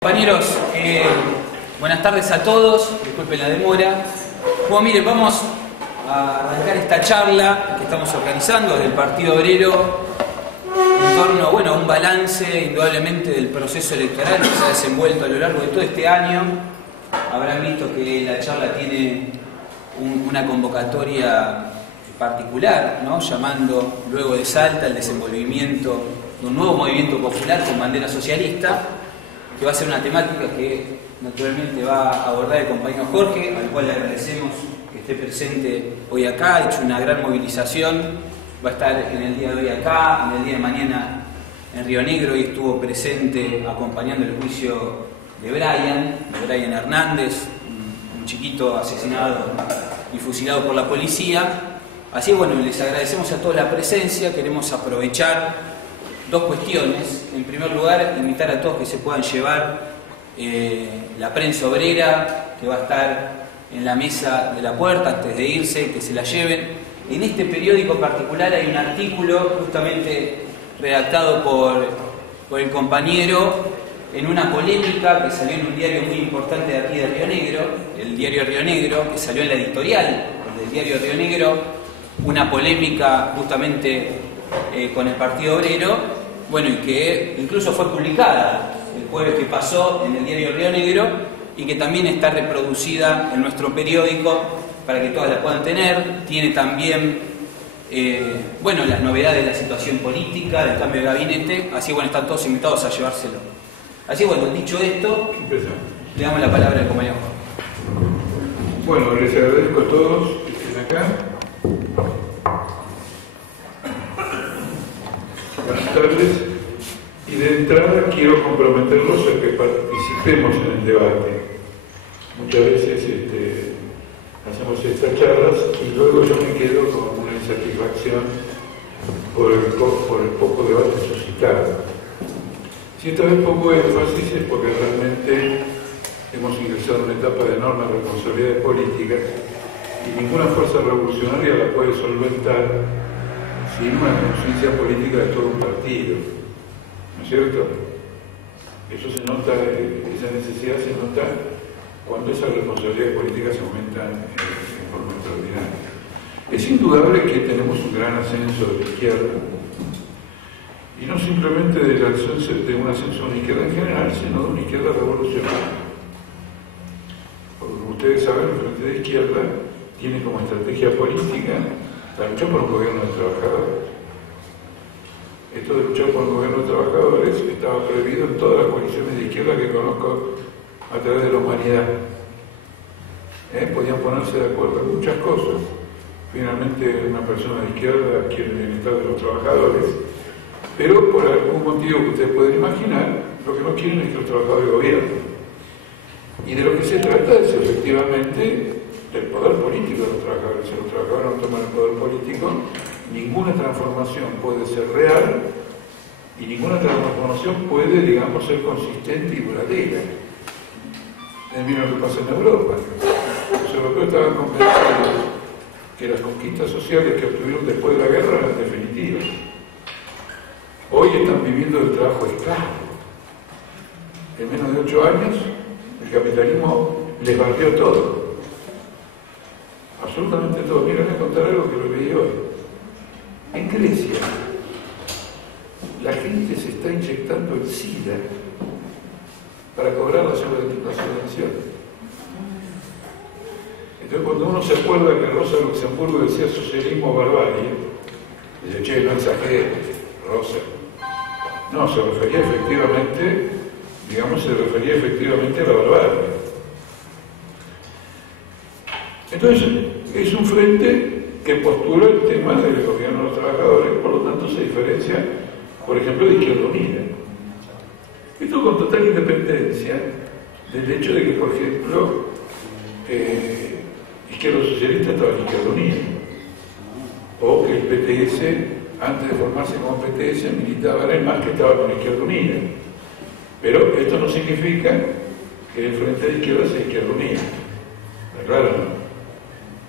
Compañeros, buenas tardes a todos, disculpen la demora. Bueno, miren, vamos a arrancar esta charla que estamos organizando desde el Partido Obrero en torno, bueno, a un balance indudablemente del proceso electoral que se ha desenvuelto a lo largo de todo este año. Habrán visto que la charla tiene una convocatoria particular, ¿no? Llamando luego de Salta el desenvolvimiento de un nuevo movimiento popular con bandera socialista, que va a ser una temática que naturalmente va a abordar el compañero Jorge, al cual le agradecemos que esté presente hoy acá. Ha hecho una gran movilización, va a estar en el día de hoy acá, en el día de mañana en Río Negro, y estuvo presente acompañando el juicio de Brian Hernández, un chiquito asesinado y fusilado por la policía. Así que bueno, les agradecemos a todos la presencia. Queremos aprovechar dos cuestiones. En primer lugar, invitar a todos que se puedan llevar la prensa obrera, que va a estar en la mesa de la puerta antes de irse, que se la lleven. En este periódico particular hay un artículo justamente redactado por el compañero en una polémica que salió en un diario muy importante de aquí de Río Negro, el diario Río Negro, que salió en la editorial del diario Río Negro, una polémica justamente con el Partido Obrero, bueno, y que incluso fue publicada el jueves que pasó en el diario Río Negro, y que también está reproducida en nuestro periódico para que todas la puedan tener. Tiene también, bueno, las novedades de la situación política, del cambio de gabinete, así bueno, están todos invitados a llevárselo. Así bueno, dicho esto, le damos la palabra al compañero. Bueno, les agradezco a todos que estén acá. Buenas tardes, y de entrada quiero comprometerlos a que participemos en el debate. Muchas veces hacemos estas charlas y luego yo me quedo con una insatisfacción por el poco debate suscitado. Si esta vez pongo énfasis es porque realmente hemos ingresado en una etapa de enorme responsabilidad política y ninguna fuerza revolucionaria la puede solventar sin una conciencia política de todo un partido, ¿no es cierto? Eso se nota, esa necesidad se nota cuando esas responsabilidades políticas se aumentan en forma extraordinaria. Es indudable que tenemos un gran ascenso de la izquierda, y no simplemente de un ascenso de una izquierda en general, sino de una izquierda revolucionaria. Como ustedes saben, el Frente de Izquierda tiene como estrategia política la lucha por un gobierno de trabajadores. Esto de luchar por un gobierno de trabajadores estaba prohibido en todas las coaliciones de izquierda que conozco a través de la humanidad. Podían ponerse de acuerdo en muchas cosas. Finalmente, una persona de izquierda quiere el bienestar de los trabajadores, pero por algún motivo que ustedes pueden imaginar, lo que no quieren es que los trabajadores gobiernen. Y de lo que se trata es efectivamente del poder político de los trabajadores. Si los trabajadores no toman el poder político, ninguna transformación puede ser real y ninguna transformación puede, digamos, ser consistente y duradera. Miren lo que pasa en Europa. Los europeos estaban convencidos que las conquistas sociales que obtuvieron después de la guerra eran definitivas. Hoy están viviendo el trabajo esclavo. En menos de 8 años, el capitalismo les barrió todo. Absolutamente todo. Miren, voy a contar algo que lo leí hoy. En Grecia, la gente se está inyectando el SIDA para cobrar la subvención. Entonces, cuando uno se acuerda que Rosa Luxemburgo decía socialismo barbarie, dice, che, no exagere, Rosa. No, se refería efectivamente, digamos, a la barbarie. Entonces, es un frente que postula el tema del gobierno de los trabajadores, por lo tanto se diferencia, por ejemplo, de Izquierda Unida. Esto con total independencia del hecho de que, por ejemplo, Izquierda Socialista estaba en Izquierda Unida, o que el PTS, antes de formarse como PTS, militaba en el MAS, que estaba con Izquierda Unida. Pero esto no significa que el Frente de Izquierda sea Izquierda Unida. Claro, no.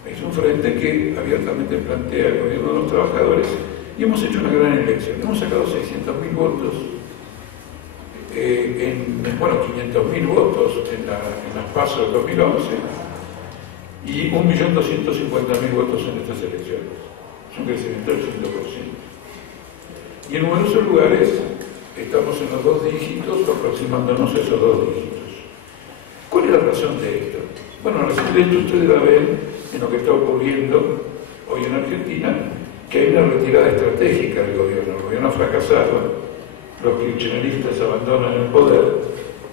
Es un frente que abiertamente plantea el gobierno de los trabajadores, y hemos hecho una gran elección. Hemos sacado 600.000 votos 500.000 votos en las PASO del 2011 y 1.250.000 votos en estas elecciones. Es un crecimiento del 100%. Y en numerosos lugares estamos en los 2 dígitos o aproximándonos a esos 2 dígitos. ¿Cuál es la razón de esto? Bueno, la razón de esto ustedes la ven en lo que está ocurriendo hoy en Argentina, que hay una retirada estratégica del gobierno. El gobierno ha fracasado, los kirchneristas abandonan el poder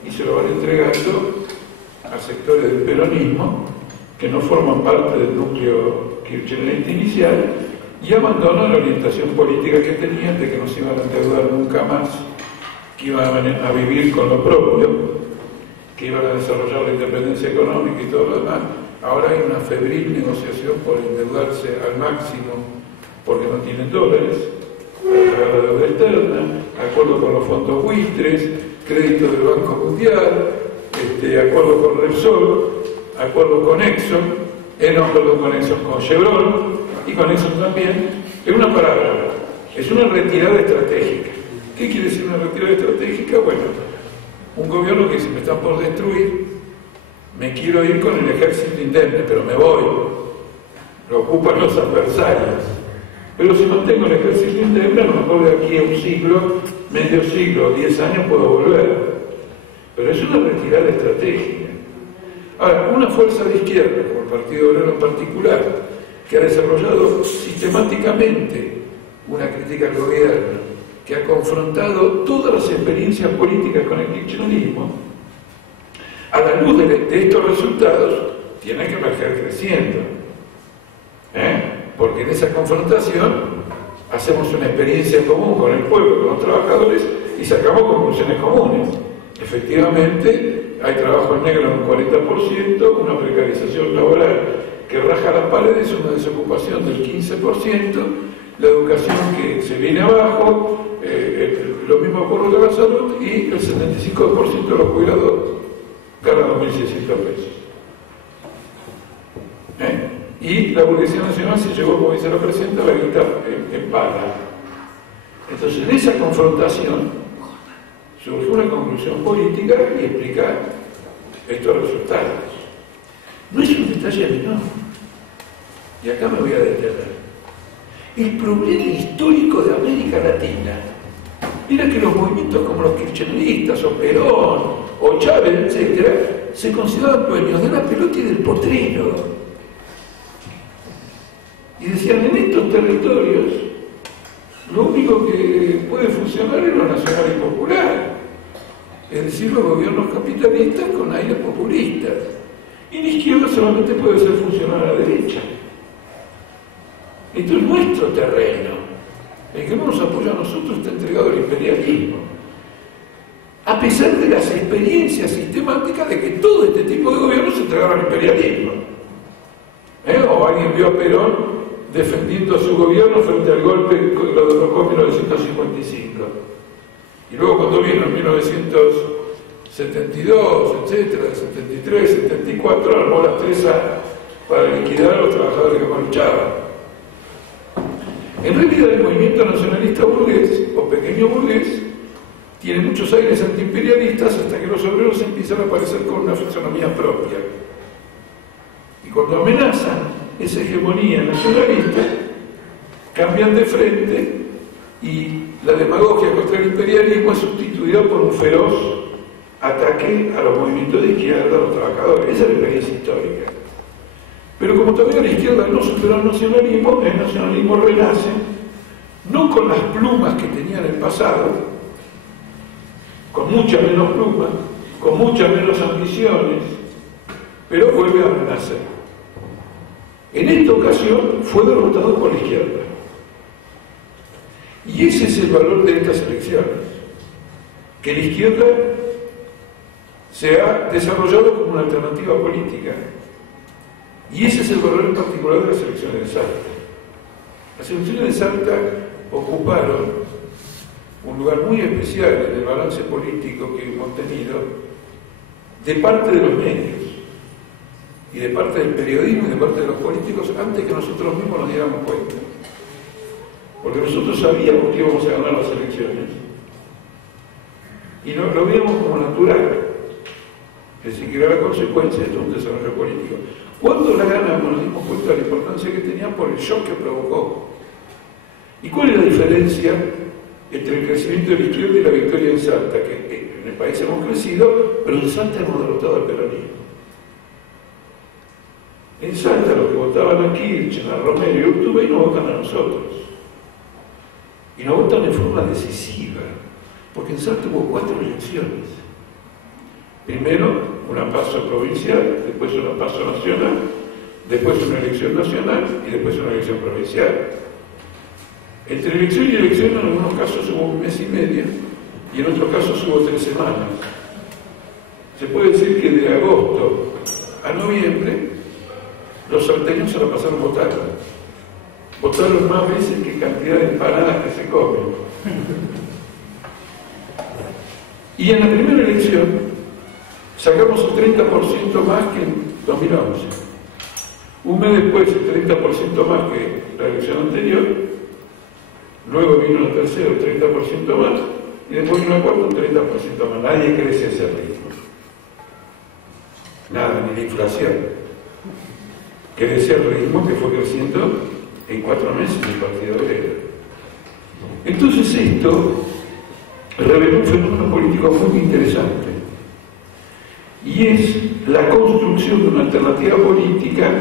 y se lo van entregando a sectores del peronismo que no forman parte del núcleo kirchnerista inicial y abandonan la orientación política que tenían de que no se iban a endeudar nunca más, que iban a vivir con lo propio, que iban a desarrollar la independencia económica y todo lo demás. Ahora hay una febril negociación por endeudarse al máximo porque no tienen dólares, para la deuda externa, acuerdo con los fondos buitres, crédito del Banco Mundial, acuerdo con Repsol, acuerdo con Exxon, con Chevron y con Exxon también. Es una palabra, es una retirada estratégica. ¿Qué quiere decir una retirada estratégica? Bueno, un gobierno que si me están por destruir, me quiero ir con el ejército indemne, pero me voy. Lo ocupan los adversarios. Pero si mantengo el ejército indemne, a lo mejor de aquí a un siglo, medio siglo, 10 años puedo volver. Pero es una retirada estratégica. Ahora, una fuerza de izquierda, como el Partido Obrero en particular, que ha desarrollado sistemáticamente una crítica al gobierno, que ha confrontado todas las experiencias políticas con el kirchnerismo, a la luz de estos resultados, tiene que emerger creciendo. Porque en esa confrontación hacemos una experiencia común con el pueblo, con los trabajadores, y sacamos conclusiones comunes. Efectivamente, hay trabajo en negro en un 40%, una precarización laboral que raja las paredes, una desocupación del 15%, la educación que se viene abajo, lo mismo ocurre con la salud, y el 75% de los jubilados gana 2.600 pesos. Y la burguesía nacional se llevó, como dice la presidenta, la guita en pala. Entonces, en esa confrontación surgió una conclusión política y explicar estos resultados. No es un detalle menor. Y acá me voy a detener. El problema histórico de América Latina era que los movimientos como los kirchneristas, o Perón, o Chávez, etc., se consideraban dueños de la pelota y del potrero. Y decían, en estos territorios, lo único que puede funcionar es lo nacional y popular. Es decir, los gobiernos capitalistas con aires populistas. Y la izquierda solamente puede ser funcional a la derecha. Esto es nuestro terreno. El que no nos apoya a nosotros está entregado al imperialismo. A pesar de las experiencias sistemáticas de que todo este tipo de gobiernos se entregaron al imperialismo. O alguien vio a Perón defendiendo a su gobierno frente al golpe que lo derrocó en 1955. Y luego cuando vino en 1972, etcétera, 73, 74, armó las presas para liquidar a los trabajadores que más luchaban. En realidad el movimiento nacionalista burgués, o pequeño burgués, tiene muchos aires antiimperialistas hasta que los obreros empiezan a aparecer con una fisonomía propia. Y cuando amenazan esa hegemonía nacionalista, cambian de frente y la demagogia contra el imperialismo es sustituida por un feroz ataque a los movimientos de izquierda, a los trabajadores. Esa es la experiencia histórica. Pero como todavía la izquierda no superó el nacionalismo renace, no con las plumas que tenía en el pasado, con muchas menos plumas, con muchas menos ambiciones, pero vuelve a renacer. En esta ocasión fue derrotado por la izquierda. Y ese es el valor de estas elecciones, que la izquierda se ha desarrollado como una alternativa política. Y ese es el valor en particular de las elecciones de Salta. Las elecciones de Salta ocuparon un lugar muy especial en el balance político que hemos tenido de parte de los medios y de parte del periodismo y de parte de los políticos antes que nosotros mismos nos diéramos cuenta. Porque nosotros sabíamos que íbamos a ganar las elecciones, y no lo veíamos como natural, es decir, que era la consecuencia de un desarrollo político. Cuando la ganamos nos dimos cuenta de la importancia que tenía por el shock que provocó. ¿Y cuál es la diferencia entre el crecimiento de la izquierda y la victoria en Salta? Que en el país hemos crecido, pero en Salta hemos derrotado al peronismo. En Salta los que votaban a Kirchner, a Romero y a Urtubey no votan a nosotros. Y nos votan en forma decisiva, porque en Salta hubo 4 elecciones. Primero una paso provincial, después una paso nacional, después una elección nacional y después una elección provincial. Entre elección y elección en algunos casos hubo 1 mes y medio y en otros casos hubo 3 semanas. Se puede decir que de agosto a noviembre los salteños se la pasaron votando. Votaron más veces que cantidad de empanadas que se comen. Y en la primera elección sacamos el 30% más que en 2011. Un mes después el 30% más que la elección anterior. Luego vino la tercera, el 30% más. Y después vino la cuarta, un 30% más. Nadie crece a ese ritmo. Nada, ni la inflación. Crece al ritmo que fue creciendo en 4 meses el Partido Obrero. Entonces esto reveló un fenómeno político muy interesante. Y es la construcción de una alternativa política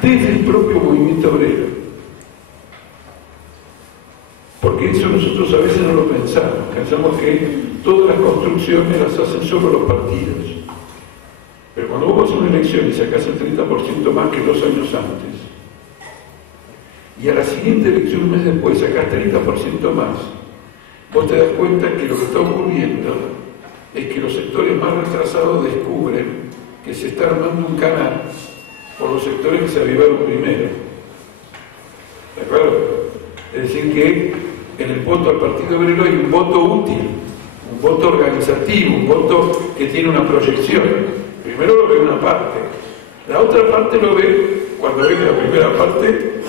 desde el propio movimiento obrero. Porque eso nosotros a veces no lo pensamos. Pensamos que todas las construcciones las hacen solo los partidos. Pero cuando vos vas a una elección y sacás el 30% más que 2 años antes, y a la siguiente elección un mes después sacás 30% más, vos te das cuenta que lo que está ocurriendo es que los sectores más retrasados descubren que se está armando un canal por los sectores que se avivaron primero. ¿De acuerdo? Es decir, que en el voto al Partido Obrero hay un voto útil, un voto organizativo, un voto que tiene una proyección. Primero lo ve una parte, la otra parte lo ve cuando ve que la primera parte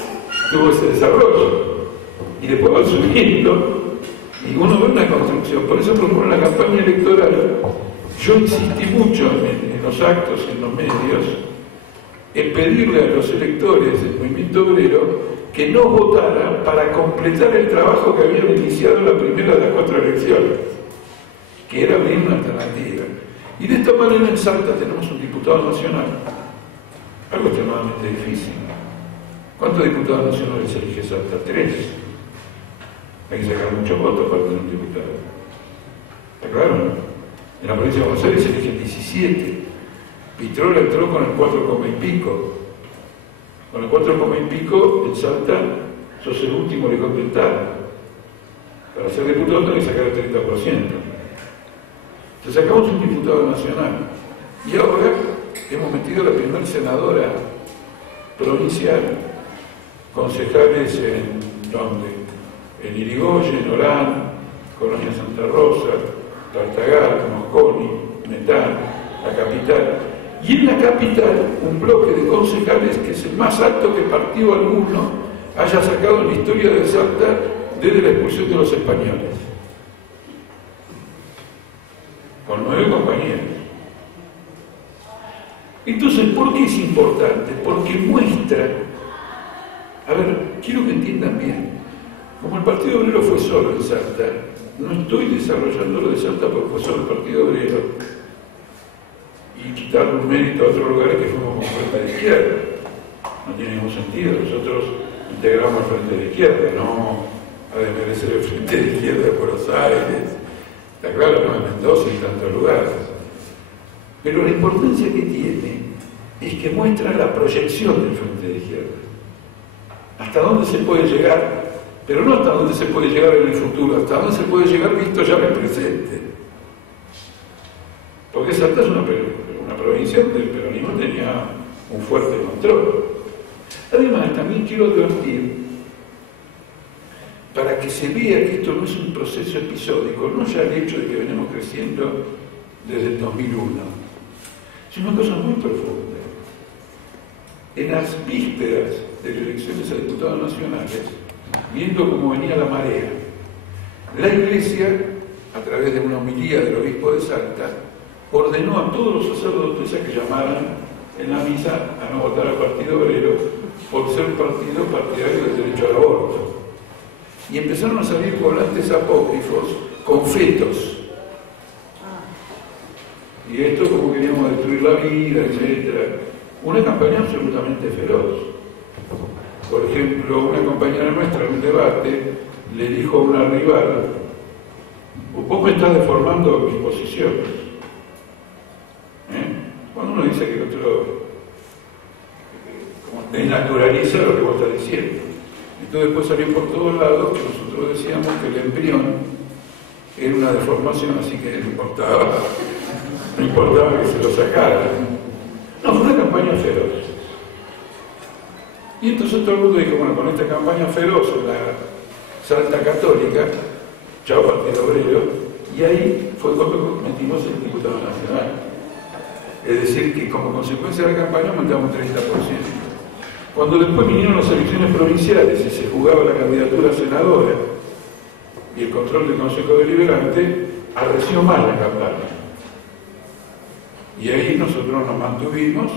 tuvo ese desarrollo, y después va subiendo. Y uno ve una construcción. Por eso, por ejemplo, en la campaña electoral, yo insistí mucho en los actos, en los medios, en pedirle a los electores del movimiento obrero que no votaran para completar el trabajo que habían iniciado en la primera de las 4 elecciones, que era abrir una alternativa. Y de esta manera en Salta tenemos un diputado nacional, algo extremadamente difícil. ¿Cuántos diputados nacionales elige Salta? 3. Hay que sacar muchos votos para tener un diputado. ¿Está claro? En la provincia de Buenos Aires se eligen 17. Pitrola entró con el 4, y pico. Con el 4, y pico en Salta sos el último que completaron. Para ser diputado tenés que sacar el 30%. Entonces sacamos un diputado nacional. Y ahora hemos metido la primera senadora provincial, concejales en donde en Irigoyen, Orán, Colonia Santa Rosa, Tartagal, Mosconi, Metán, la capital. Y en la capital, un bloque de concejales que es el más alto que partido alguno haya sacado en la historia de Salta desde la expulsión de los españoles. Con 9 compañeros. Entonces, ¿por qué es importante? Porque muestra, a ver, quiero que entiendan bien, como el Partido Obrero fue solo en Salta, no estoy desarrollando lo de Salta porque fue solo el Partido Obrero y quitarle un mérito a otros lugares que fuimos como Frente de Izquierda. No tiene ningún sentido. Nosotros integramos el Frente de Izquierda, no a desmerecer el Frente de Izquierda de Buenos Aires, está claro, no en Mendoza y tantos lugares. Pero la importancia que tiene es que muestra la proyección del Frente de Izquierda. Hasta dónde se puede llegar. Pero no hasta dónde se puede llegar en el futuro, hasta dónde se puede llegar visto ya en el presente. Porque Salta es una provincia donde el peronismo tenía un fuerte control. Además, también quiero advertir, para que se vea que esto no es un proceso episódico, no ya el hecho de que venimos creciendo desde el 2001, sino una cosa muy profunda. En las vísperas de las elecciones a diputados nacionales, viendo cómo venía la marea, la Iglesia, a través través de una homilía del obispo de Salta, ordenó a todos los sacerdotes a que llamaran en la misa a no votar al Partido Obrero por ser un partido partidario del derecho al aborto. Y empezaron a salir volantes apócrifos con fetos. Y esto como queríamos destruir la vida, etc. Una campaña absolutamente feroz. Por ejemplo, una compañera nuestra en un debate le dijo a una rival: vos me estás deformando mis posiciones. Cuando uno dice que el otro desnaturaliza lo que vos estás diciendo. Entonces después salió por todos lados que nosotros decíamos que el embrión era una deformación, así que no importaba que se lo sacara. No, fue una campaña feroz. Y entonces todo el mundo dijo, bueno, con esta campaña feroz en la Salta Católica, chao Partido Obrero, y ahí fue cuando metimos el diputado nacional. Es decir, que como consecuencia de la campaña aumentamos 30%. Cuando después vinieron las elecciones provinciales y se jugaba la candidatura a senadora y el control del Consejo Deliberante, arreció más la campaña. Y ahí nosotros nos mantuvimos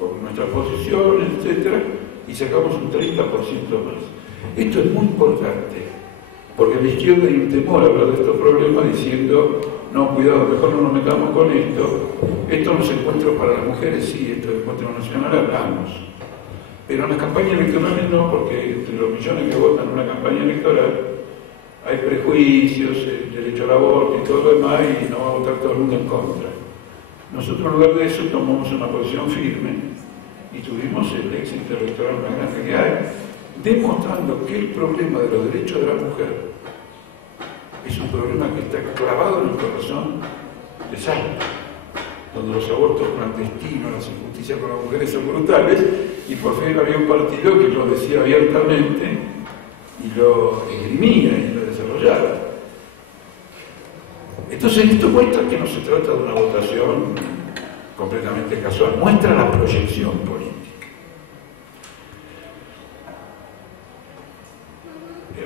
con nuestras posiciones, etc., y sacamos un 30% más. Esto es muy importante, porque la izquierda hay un temor a hablar de estos problemas diciendo: no, cuidado, mejor no nos metamos con esto. Esto no es encuentro para las mujeres, sí, esto es encuentro nacional, hablamos. Pero en las campañas electorales no, porque entre los millones que votan en una campaña electoral hay prejuicios, el derecho al aborto y todo lo demás, y no va a votar todo el mundo en contra. Nosotros en lugar de eso tomamos una posición firme y tuvimos el éxito electoral más grande que hay, demostrando que el problema de los derechos de la mujer es un problema que está clavado en el corazón de Salta, donde los abortos clandestinos, las injusticias con las mujeres son brutales, y por fin había un partido que lo decía abiertamente y lo esgrimía y lo desarrollaba. Entonces esto muestra que no se trata de una votación completamente casual, muestra la proyección política.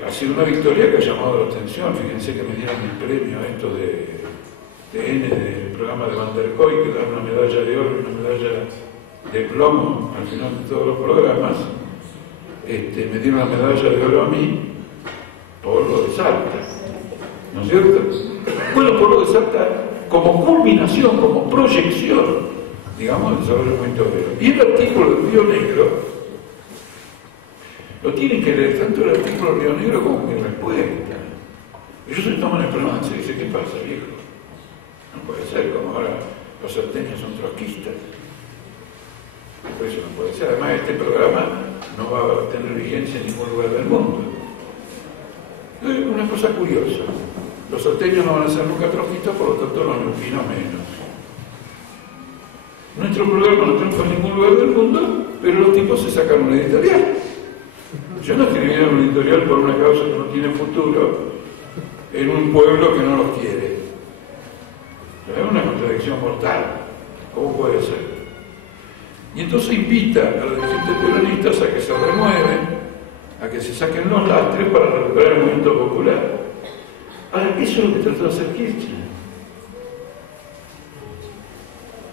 Ha sido una victoria que ha llamado la atención. Fíjense que me dieron el premio a esto de TN, del programa de Van der Kooi, que da una medalla de oro y una medalla de plomo al final de todos los programas. Me dieron la medalla de oro a mí por lo de Salta, ¿no es cierto? Bueno, por lo de Salta como culminación, como proyección, digamos, del desarrollo del movimiento obrero. Y el artículo del Río Negro lo tienen que leer tanto el artículo del Río Negro como mi respuesta. Ellos se toman el programa y se dicen: ¿qué pasa, viejo? No puede ser, como ahora los salteños son trotskistas. Pues eso no puede ser. Además, este programa no va a tener vigencia en ningún lugar del mundo. Es una cosa curiosa. Los salteños no van a ser nunca trotskistas, por lo tanto los neuquinos menos. Nuestro programa no triunfa en ningún lugar del mundo, pero los tipos se sacan una editorial. Yo no escribiría un editorial por una causa que no tiene futuro en un pueblo que no los quiere. Es una contradicción mortal. ¿Cómo puede ser? Y entonces invita a los dirigentes peronistas a que se renueven, a que se saquen los lastres para recuperar el movimiento popular. Ahora, eso es lo que trató de hacer Kirchner.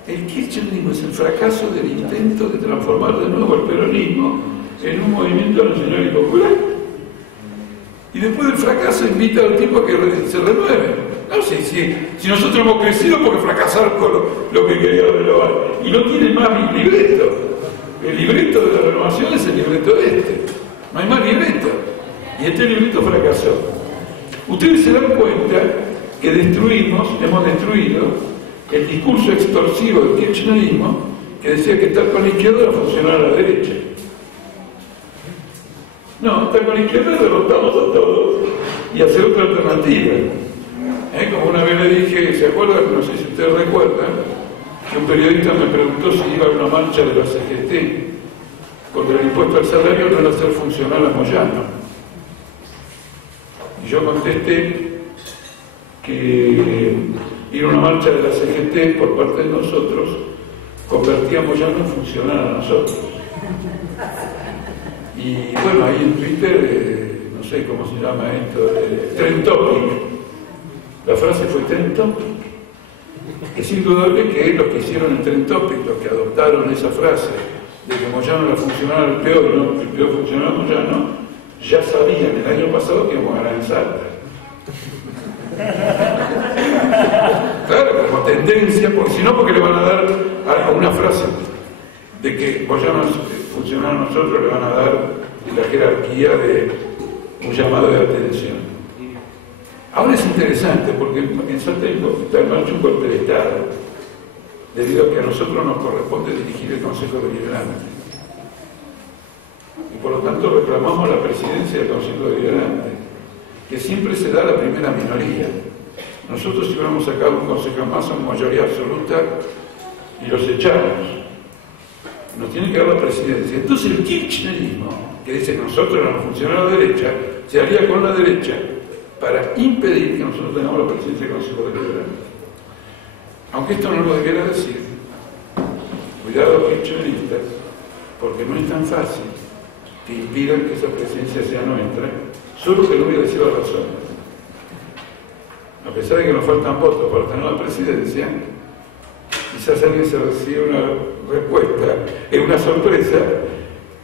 El kirchnerismo es el fracaso del intento de transformar de nuevo el peronismo en un movimiento nacional y popular. Y después del fracaso invita al tipo a que se renueve. No sé si nosotros hemos crecido porque fracasaron con lo que quería renovar. Y no tiene más libreto. El libreto de la renovación es el libreto este. No hay más libreto. Y este libreto fracasó. Ustedes se dan cuenta que hemos destruido el discurso extorsivo del kirchnerismo, que decía que estar con la izquierda era funcionar a la derecha. No, estar con la izquierda derrotamos a todos y hacer otra alternativa. Como una vez le dije, ¿se acuerdan? No sé si ustedes recuerdan, que un periodista me preguntó si iba a una marcha de la CGT contra el impuesto al salario no era hacer funcionar a Moyano. Y yo contesté que ir a una marcha de la CGT por parte de nosotros convertía a Moyano en funcionar a nosotros. Y bueno, ahí en Twitter, no sé cómo se llama esto, Trend Topic, La frase fue Trend Topic. Es indudable que los que hicieron el Trend Topic, los que adoptaron esa frase de que Moyano era funcionario el peor, ¿no? El peor funcionario Moyano, ya sabían el año pasado que íbamos a ganar en Salta. Claro, como tendencia, porque si no, porque le van a dar a una frase de que Moyano es funcionario, nosotros le van a dar la jerarquía de un llamado de atención. Ahora es interesante porque en Salta está en marcha un golpe de Estado, debido a que a nosotros nos corresponde dirigir el Consejo Deliberante. Y por lo tanto reclamamos la presidencia del Consejo Deliberante, que siempre se da a la primera minoría. Nosotros si hubiéramos sacado un consejo más en mayoría absoluta y los echamos, nos tiene que dar la presidencia. Entonces el kirchnerismo, que dice que nosotros no funcionamos a la derecha, se haría con la derecha para impedir que nosotros tengamos la presidencia del Consejo Deliberante. Aunque esto no lo debiera decir, cuidado kirchneristas, porque no es tan fácil que impidan que esa presidencia sea nuestra, solo que no voy a decir la razón. A pesar de que nos faltan votos para tener la presidencia, quizás alguien se reciba una respuesta, es una sorpresa,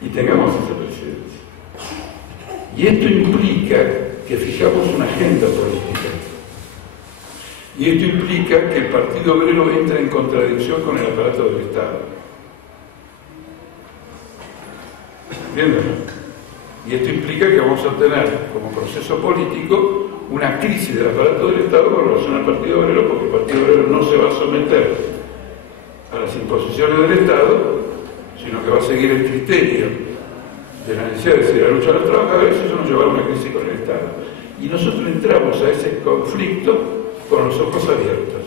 y tengamos esa presidencia. Y esto implica que fijamos una agenda política. Y esto implica que el Partido Obrero entra en contradicción con el aparato del Estado. ¿Entienden? Y esto implica que vamos a tener como proceso político una crisis del aparato del Estado con relación al Partido Obrero, porque el Partido Obrero no se va a someter a las imposiciones del Estado, sino que va a seguir el criterio de la necesidad de la lucha de los trabajadores, y eso nos llevará a una crisis con el Estado. Y nosotros entramos a ese conflicto con los ojos abiertos.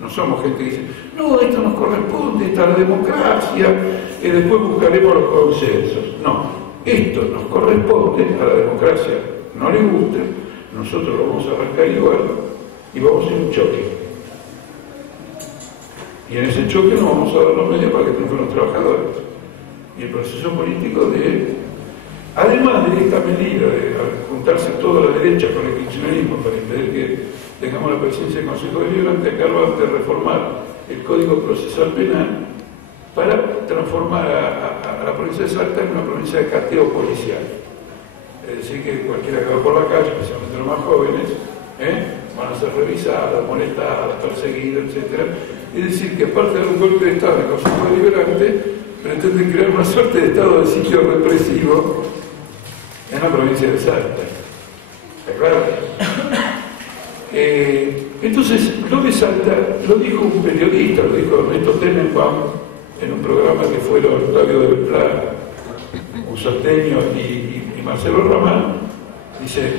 No somos gente que dice, no, esto nos corresponde, esta es la democracia, y después buscaremos los consensos. No, esto nos corresponde, a la democracia no le gusta, nosotros lo vamos a arrancar igual y vamos a hacer un choque. Y en ese choque nos vamos a dar los medios para que triunfen los trabajadores. Y el proceso político además de esta medida de juntarse toda la derecha con el kirchnerismo para impedir que tengamos la presencia del Consejo Deliberante, acá van de reformar el Código Procesal Penal para transformar a la provincia de Salta en una provincia de cateo policial. Es decir, que cualquiera que va por la calle, especialmente los más jóvenes, van a ser revisadas, molestadas, perseguidas, etc. Es decir, que aparte de un golpe de Estado en el Consejo Deliberante, pretenden crear una suerte de estado de sitio represivo en la provincia de Salta. ¿Está claro? Entonces, lo de Salta lo dijo un periodista, lo dijo Ernesto Tenenbaum en un programa que fueron Octavio del Pla, un salteño y Marcelo Román. Dice,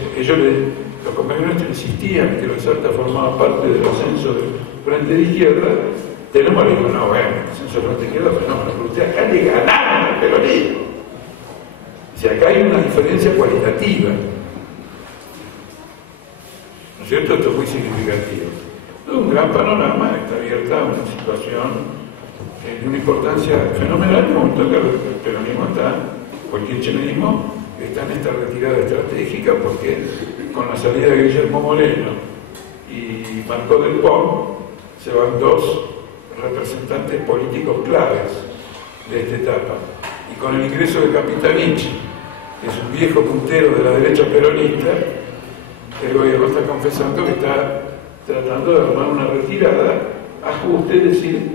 los compañeros insistían que lo de Salta formaba parte del ascenso del Frente de Izquierda. Tenemos, le dijo, no, bueno, el ascenso del Frente de Izquierda, fenómeno, pero ustedes acá le ganaron al peronismo. Dice, acá hay una diferencia cualitativa. ¿No es cierto? Esto es muy significativo. Es un gran panorama, está abierta a una situación de una importancia fenomenal en el momento en que el peronismo está, o el kirchnerismo, está en esta retirada estratégica, porque con la salida de Guillermo Moreno y Marco del Pont se van dos representantes políticos claves de esta etapa. Y con el ingreso de Capitanich, que es un viejo puntero de la derecha peronista, el gobierno está confesando que está tratando de armar una retirada, ajuste, es decir,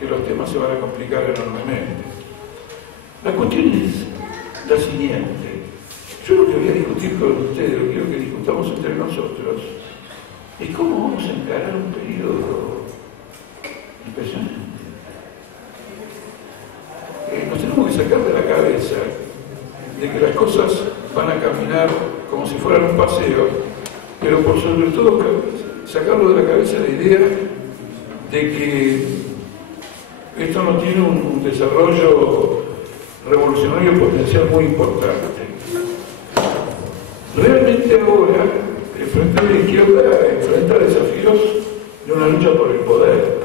que los temas se van a complicar enormemente. La cuestión es la siguiente. Yo lo que voy a discutir con ustedes, lo que quiero que discutamos entre nosotros, es cómo vamos a encarar un periodo impresionante. Nos tenemos que sacar de la cabeza de que las cosas van a caminar como si fueran un paseo, pero por sobre todo sacarlo de la cabeza la idea de que esto no tiene un desarrollo revolucionario potencial muy importante. Realmente ahora el Frente de la Izquierda enfrenta desafíos de una lucha por el poder.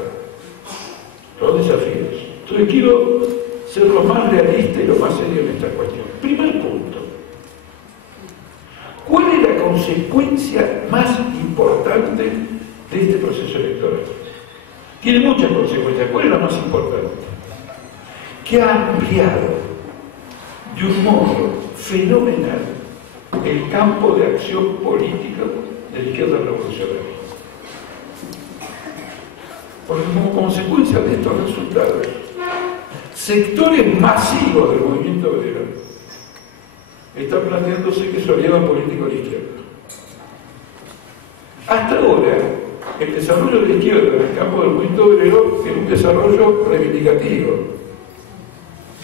Los desafíos. Entonces quiero ser lo más realista y lo más serio en esta cuestión. Primer punto. ¿Cuál es la consecuencia más importante importante de este proceso electoral. Tiene muchas consecuencias. ¿Cuál es la más importante? Que ha ampliado de un modo fenomenal el campo de acción política de la izquierda revolucionaria. Porque como consecuencia de estos resultados, sectores masivos del movimiento obrero están planteándose que su aliado político es la izquierda. Hasta ahora, el desarrollo de la izquierda en el campo del movimiento obrero era un desarrollo reivindicativo,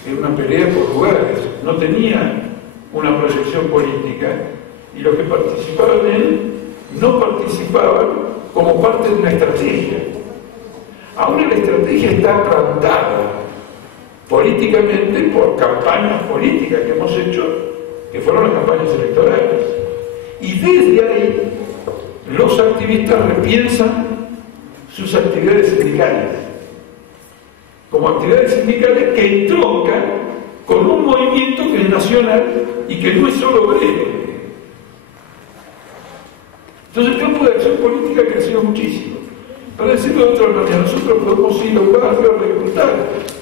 era una pelea por lugares, no tenía una proyección política, y los que participaban en él no participaban como parte de una estrategia. Ahora la estrategia está plantada políticamente por campañas políticas que hemos hecho, que fueron las campañas electorales. Y desde ahí los activistas repiensan sus actividades sindicales, como actividades sindicales que entroncan con un movimiento que es nacional y que no es solo obrero. Entonces el campo de acción política ha crecido muchísimo. Para decirlo de otra manera, nosotros podemos ir a un barrio a reclutar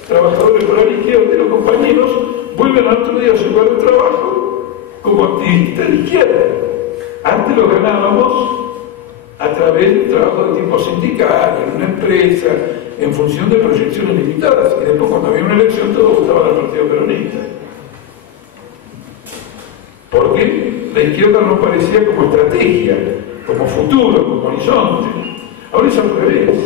trabajadores por la izquierda, y los compañeros vuelven al otro día a su lugar de trabajo como activistas de izquierda. Antes lo ganábamos a través del trabajo de tipo sindical, en una empresa, en función de proyecciones limitadas, y después cuando había una elección todos votaban al Partido Peronista. Porque la izquierda no parecía como estrategia, como futuro, como horizonte. Ahora es al revés.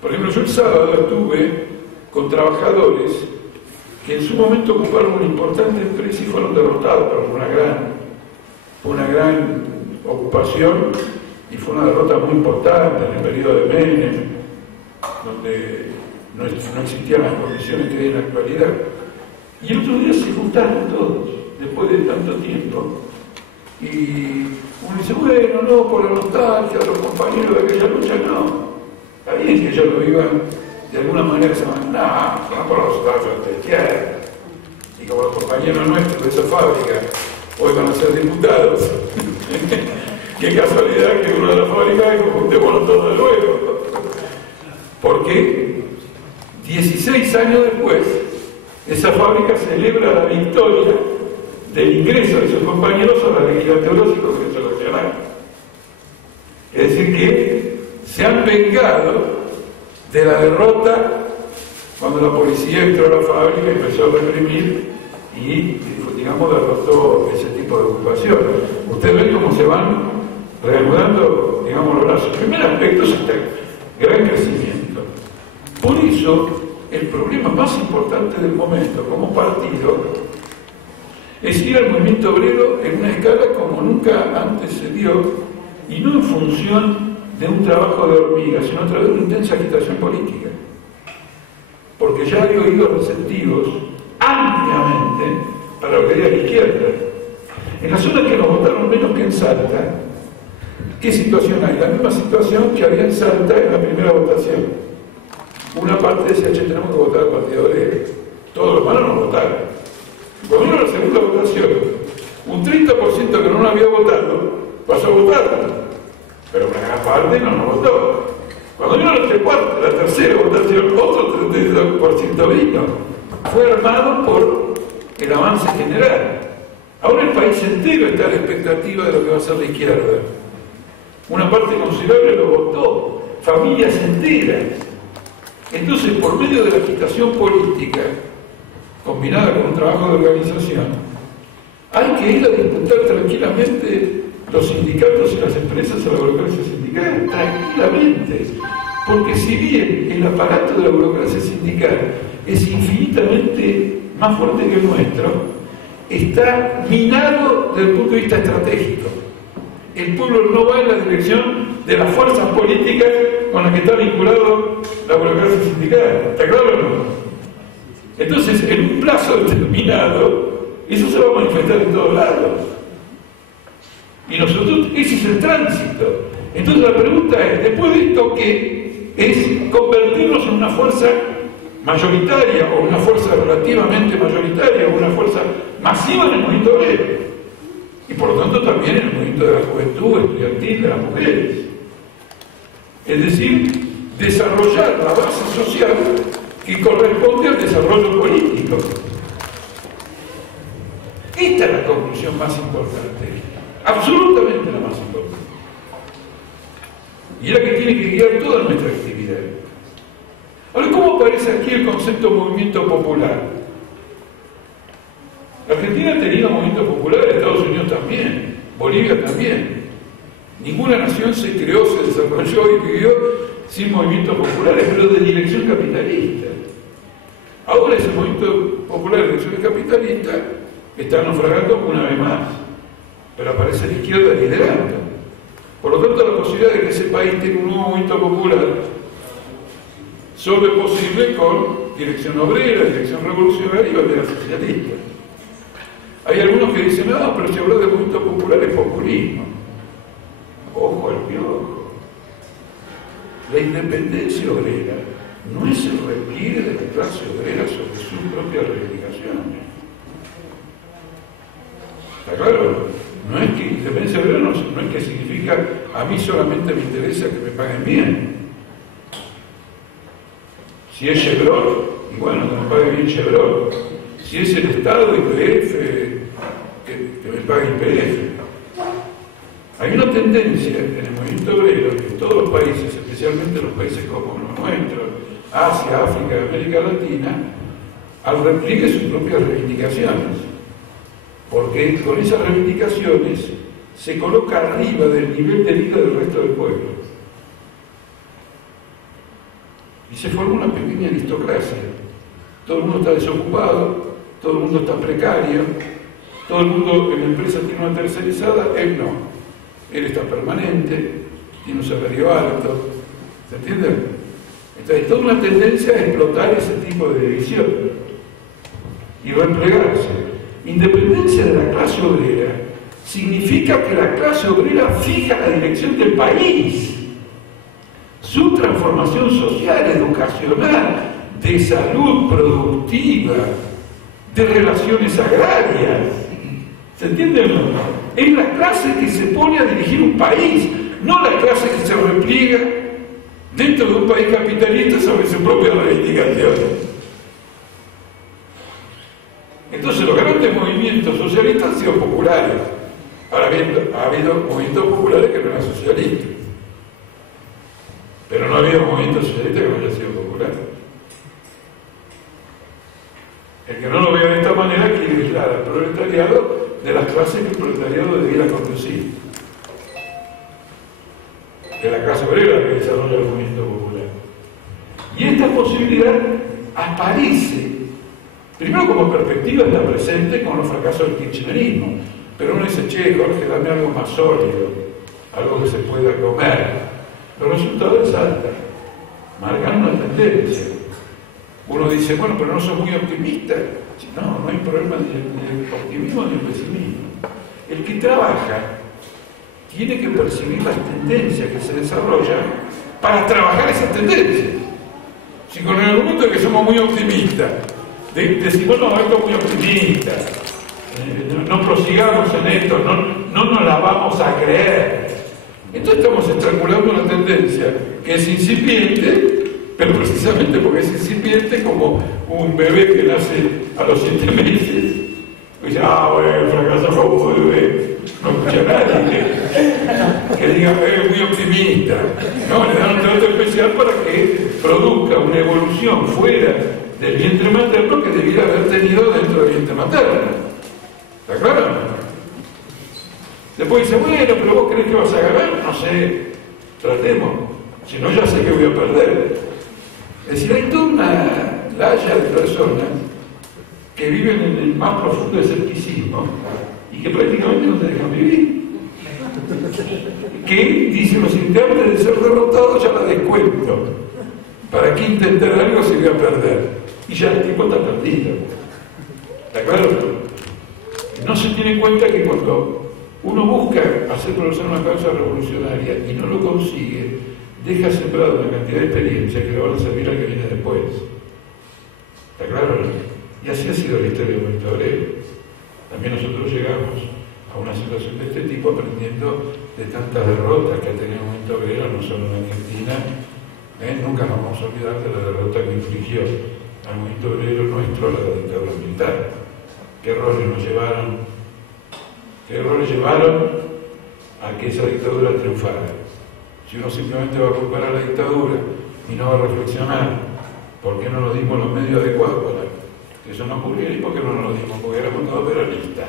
Por ejemplo, yo el sábado estuve con trabajadores que en su momento ocuparon una importante empresa y fueron derrotados, pero fue una gran ocupación y fue una derrota muy importante en el periodo de Menem, donde no existían las condiciones que hay en la actualidad. Y el otro día se juntaron todos, después de tanto tiempo, y uno dice, bueno, no, por la nostalgia de los compañeros de aquella lucha, no. Está bien que ellos lo iban de alguna manera, se llaman, no por la nostalgia de izquierda. Y como los compañeros nuestros de esa fábrica hoy van a ser diputados, qué casualidad que uno de las fábricas es juntémonos todos de nuevo. Porque 16 años después, esa fábrica celebra la victoria del ingreso de sus compañeros a la legislatura y Congreso Nacional. Es decir, que se han vengado de la derrota cuando la policía entró a la fábrica y empezó a reprimir y, digamos, derrotó ese tipo de ocupación. Ustedes ven cómo se van reanudando, digamos, los brazos. El primer aspecto es este gran crecimiento. Por eso, el problema más importante del momento como partido es ir al movimiento obrero en una escala como nunca antes se dio, y no en función de un trabajo de hormiga, sino a través de una intensa agitación política. Porque ya hay oídos receptivos ampliamente para lo que diga la izquierda. En la zona que nos votaron menos que en Salta, ¿qué situación hay? La misma situación que había en Salta en la primera votación. Una parte decía, che, tenemos que votar al Partido Obrero. Todos los malos no votaron. Cuando vino la segunda votación, un 30% que no lo había votado pasó a votar, pero una gran parte no nos votó. Cuando vino la tercera votación, otro 32% vino. Fue armado por el avance general. Ahora el país entero está a la expectativa de lo que va a hacer la izquierda. Una parte considerable lo votó, familias enteras. Entonces, por medio de la agitación política, combinada con un trabajo de organización, hay que ir a disputar tranquilamente los sindicatos y las empresas a la burocracia sindical, tranquilamente, porque si bien el aparato de la burocracia sindical es infinitamente más fuerte que el nuestro, está minado desde el punto de vista estratégico. El pueblo no va en la dirección de las fuerzas políticas con las que está vinculado la burocracia sindical. ¿Está claro o no? Entonces, en un plazo determinado, eso se va a manifestar en todos lados. Y nosotros, ese es el tránsito. Entonces la pregunta es, después de esto, ¿qué? Es convertirnos en una fuerza mayoritaria, o una fuerza relativamente mayoritaria, o una fuerza masiva en el movimiento obrero. y por lo tanto también en el movimiento de la juventud estudiantil de las mujeres. Es decir, desarrollar la base social que corresponde al desarrollo político. Esta es la conclusión más importante, absolutamente la más importante. Y es la que tiene que guiar toda nuestra actividad. Ahora, ¿cómo aparece aquí el concepto de movimiento popular? Argentina ha tenido movimientos populares, Estados Unidos también, Bolivia también. Ninguna nación se creó, se desarrolló y vivió sin movimientos populares, pero de dirección capitalista. Ahora ese movimiento popular de dirección capitalista está naufragando una vez más, pero aparece la izquierda liderando. Por lo tanto, la posibilidad de que ese país tenga un nuevo movimiento popular solo es posible con dirección obrera, dirección revolucionaria y bandera socialista. Hay algunos que dicen, no, pero si habla de movimiento popular es populismo. Ojo al piojo. La independencia obrera no es el repliegue de la clase obrera sobre sus propias reivindicaciones. ¿Está claro? No es que independencia obrera no es que significa a mí solamente me interesa que me paguen bien. Si es Chevron, y bueno, que me pague bien Chevron. Si es el Estado, YPF, que me pague YPF. Hay una tendencia en el movimiento obrero en todos los países, especialmente los países como los nuestros, Asia, África y América Latina, al repliegue de sus propias reivindicaciones. Porque con esas reivindicaciones se coloca arriba del nivel de vida del resto del pueblo. Y se forma una pequeña aristocracia. Todo el mundo está desocupado, todo el mundo está precario, todo el mundo en la empresa tiene una tercerizada, él no. Él está permanente, tiene un salario alto, ¿se entiende? Entonces hay toda una tendencia a explotar ese tipo de división y replegarse. Independencia de la clase obrera significa que la clase obrera fija la dirección del país, su transformación social, educacional, de salud productiva, de relaciones agrarias. ¿Se entiende o no? Es la clase que se pone a dirigir un país, no la clase que se repliega dentro de un país capitalista sobre su propia reivindicación. Entonces los grandes movimientos socialistas han sido populares. Ahora ha habido movimientos populares que no eran socialistas. Pero no ha habido movimientos socialistas que no hayan sido populares. El que no lo vea de esta manera quiere aislar al proletariado de las clases que el proletariado debiera conducir. De la clase obrera que desarrolla el movimiento popular. Y esta posibilidad aparece primero como perspectiva de la presente con los fracasos del kirchnerismo. Pero uno dice, che, Jorge, dame algo más sólido, algo que se pueda comer. Los resultados saltan, marcan una tendencia. Uno dice, bueno, pero no soy muy optimista. No, no hay problema ni de optimismo ni de pesimismo. El que trabaja tiene que percibir las tendencias que se desarrollan para trabajar esas tendencias. Si con el argumento de que somos muy optimistas, decimos, no, esto es muy optimista, no prosigamos en esto, no nos la vamos a creer. Entonces estamos estrangulando una tendencia que es incipiente, pero precisamente porque es incipiente, como un bebé que nace a los 7 meses. Dice, bueno, el fracaso fue un bebé. No escucha a nadie que diga, muy optimista. No, le dan un trato especial para que produzca una evolución fuera del vientre materno que debiera haber tenido dentro del vientre materno. ¿Está claro? Después dice, bueno, pero vos crees que vas a ganar, no sé, tratemos, si no ya sé que voy a perder. Es decir, hay toda una playa de personas que viven en el más profundo escepticismo y que prácticamente no te dejan vivir. Que dicen los siguiente, antes de ser derrotado ya la descuento. ¿Para qué intentar algo si voy a perder? Y ya el tipo está perdido. ¿Está claro? No se tiene en cuenta que cuando uno busca hacer progresar una causa revolucionaria y no lo consigue, deja sembrado una cantidad de experiencias que le van a servir al que viene después. ¿Está claro? Y así ha sido la historia del movimiento obrero. También nosotros llegamos a una situación de este tipo aprendiendo de tantas derrotas que ha tenido el movimiento obrero, no solo en Argentina. Nunca nos vamos a olvidar de la derrota que infligió al movimiento obrero nuestro la dictadura militar. ¿Qué errores nos llevaron? ¿Qué errores llevaron a que esa dictadura triunfara? Si uno simplemente va a culpar a la dictadura y no va a reflexionar por qué no nos dimos los medios adecuados para que eso no ocurriera, y por qué no nos lo dimos, porque éramos todos peronistas.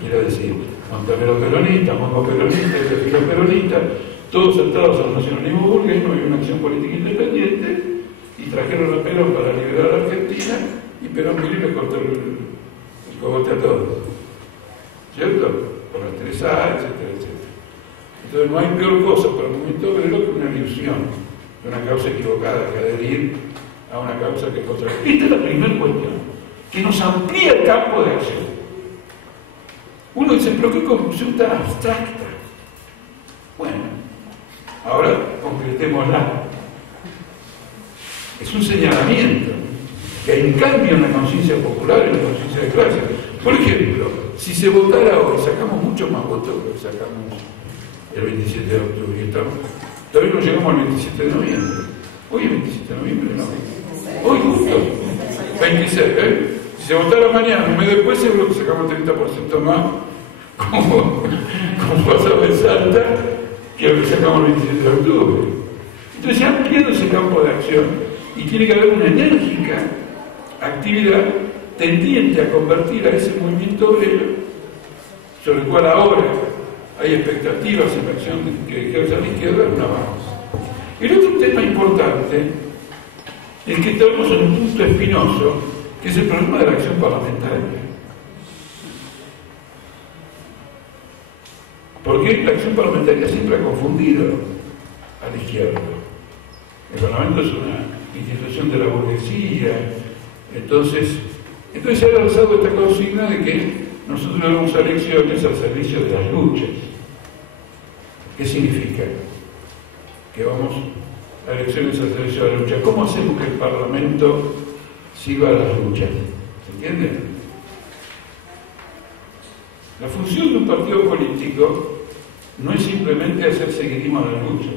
Quiero decir, Montonero peronista, Mongo peronista, Perfilo peronista, todos sentados al nacionalismo burgués, no había una acción política independiente, y trajeron a Perón para liberar a la Argentina, y Perón vino y le cortó el cogote a todos. ¿Cierto? Por las 3A, etcétera, etcétera. Entonces no hay peor cosa para el movimiento obrero que una ilusión, de una causa equivocada, que adherir a una causa que es contra. Esta es la primera cuestión, que nos amplía el campo de acción. Uno dice, pero qué conclusión tan abstracta. Bueno, ahora concretémosla. Es un señalamiento que hay un cambio en la conciencia popular, en la conciencia de clase. Por ejemplo, si se votara hoy, sacamos mucho más votos que lo que sacamos el 27 de octubre. Todavía no llegamos al 27 de noviembre. Hoy es 27 de noviembre, ¿no? Hoy justo. 26, ¿eh? Si se votara mañana, un mes después, seguro que sacamos 30% más, como pasaba en Salta, que lo que sacamos el 27 de octubre. Entonces se ha ampliado ese campo de acción y tiene que haber una enérgica actividad tendiente a convertir a ese movimiento obrero, sobre el cual ahora hay expectativas en la acción que ejerce la izquierda, en un avance. El otro tema importante es que estamos en un punto espinoso, que es el problema de la acción parlamentaria. Porque la acción parlamentaria siempre ha confundido a la izquierda. El Parlamento es una institución de la burguesía, entonces se ha lanzado esta consigna de que nosotros damos elecciones al servicio de las luchas. ¿Qué significa? Que vamos a elecciones al servicio de la lucha. ¿Cómo hacemos que el Parlamento sirva a las luchas? ¿Se entiende? La función de un partido político no es simplemente hacer seguidismo a las luchas,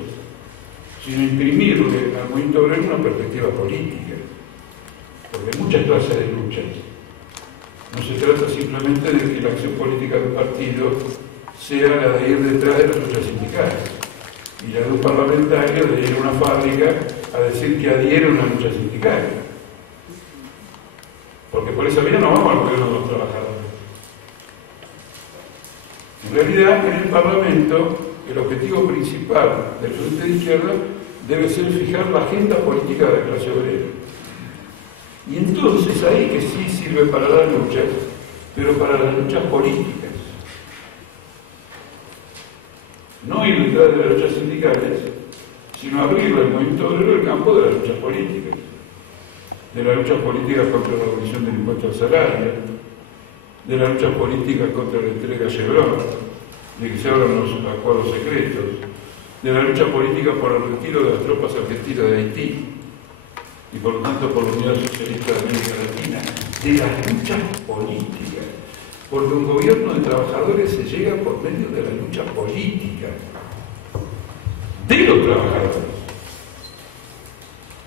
sino imprimirle al movimiento obrero una perspectiva política, porque hay muchas clases de luchas. No se trata simplemente de que la acción política de un partido sea la de ir detrás de las luchas sindicales, y la de un parlamentario de ir a una fábrica a decir que adhiere a una lucha sindical, porque por esa vía no vamos al gobierno de los trabajadores. En realidad, en el Parlamento, el objetivo principal del Frente de Izquierda debe ser fijar la agenda política de la clase obrera. Y entonces ahí que sí sirve para las luchas, pero para las luchas políticas. No ir detrás de las luchas sindicales, sino abrirle al movimiento obrero el campo de las luchas políticas. De las luchas políticas contra la abolición del impuesto al salario, de las luchas políticas contra la entrega a Chevron, de que se abran los acuerdos secretos, de la lucha política por el retiro de las tropas argentinas de Haití, y por lo tanto por la Unidad Socialista de América Latina, de las luchas políticas, porque un gobierno de trabajadores se llega por medio de la lucha política de los trabajadores.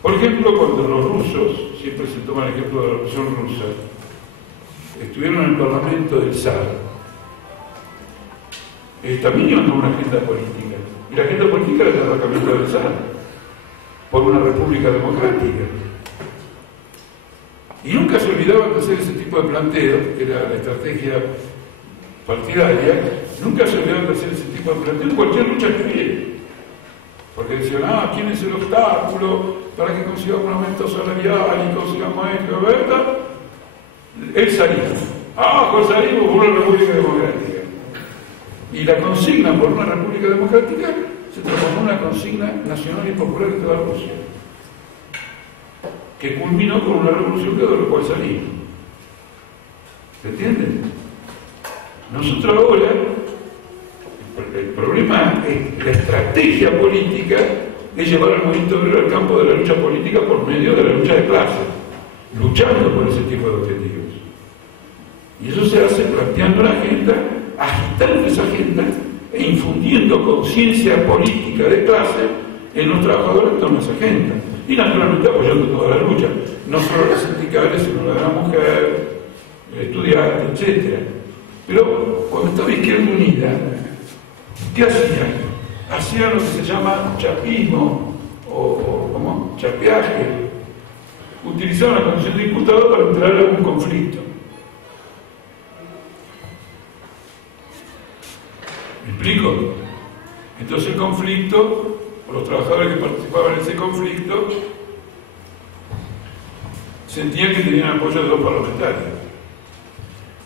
Por ejemplo, cuando los rusos, siempre se toma el ejemplo de la Revolución Rusa, estuvieron en el Parlamento del Zar, también iban con una agenda política, y la agenda política era el acercamiento del Zar por una república democrática. Y nunca se olvidaban de hacer ese tipo de planteo, que era la estrategia partidaria, nunca se olvidaban de hacer ese tipo de planteo en cualquier lucha que hubiera. Porque decían, ¿quién es el obstáculo para que consigamos un aumento salarial y consigamos esto, verdad? El zarismo. Por el zarismo por una república democrática. Y la consigna por una república democrática se transformó en una consigna nacional y popular de toda Rusia, que culminó con una revolución que derrocó al zarismo. ¿Se entiende? Nosotros ahora, el problema es la estrategia política de llevar al movimiento obrero al campo de la lucha política por medio de la lucha de clases, luchando por ese tipo de objetivos. Y eso se hace planteando la agenda, agitando agitando esa agenda e infundiendo conciencia política de clase en los trabajadores en torno a esa agenda. Y naturalmente apoyando toda la lucha, no solo las sindicales, sino la de la mujer, el estudiante, etc. Pero cuando estaba Izquierda Unida, ¿qué hacían? Hacían lo que se llama chapismo o ¿cómo? Chapeaje. Utilizaban la condición de diputado para entrar en algún conflicto. ¿Me explico? Entonces el conflicto, o los trabajadores que participaban en ese conflicto, sentían que tenían apoyo de los parlamentarios.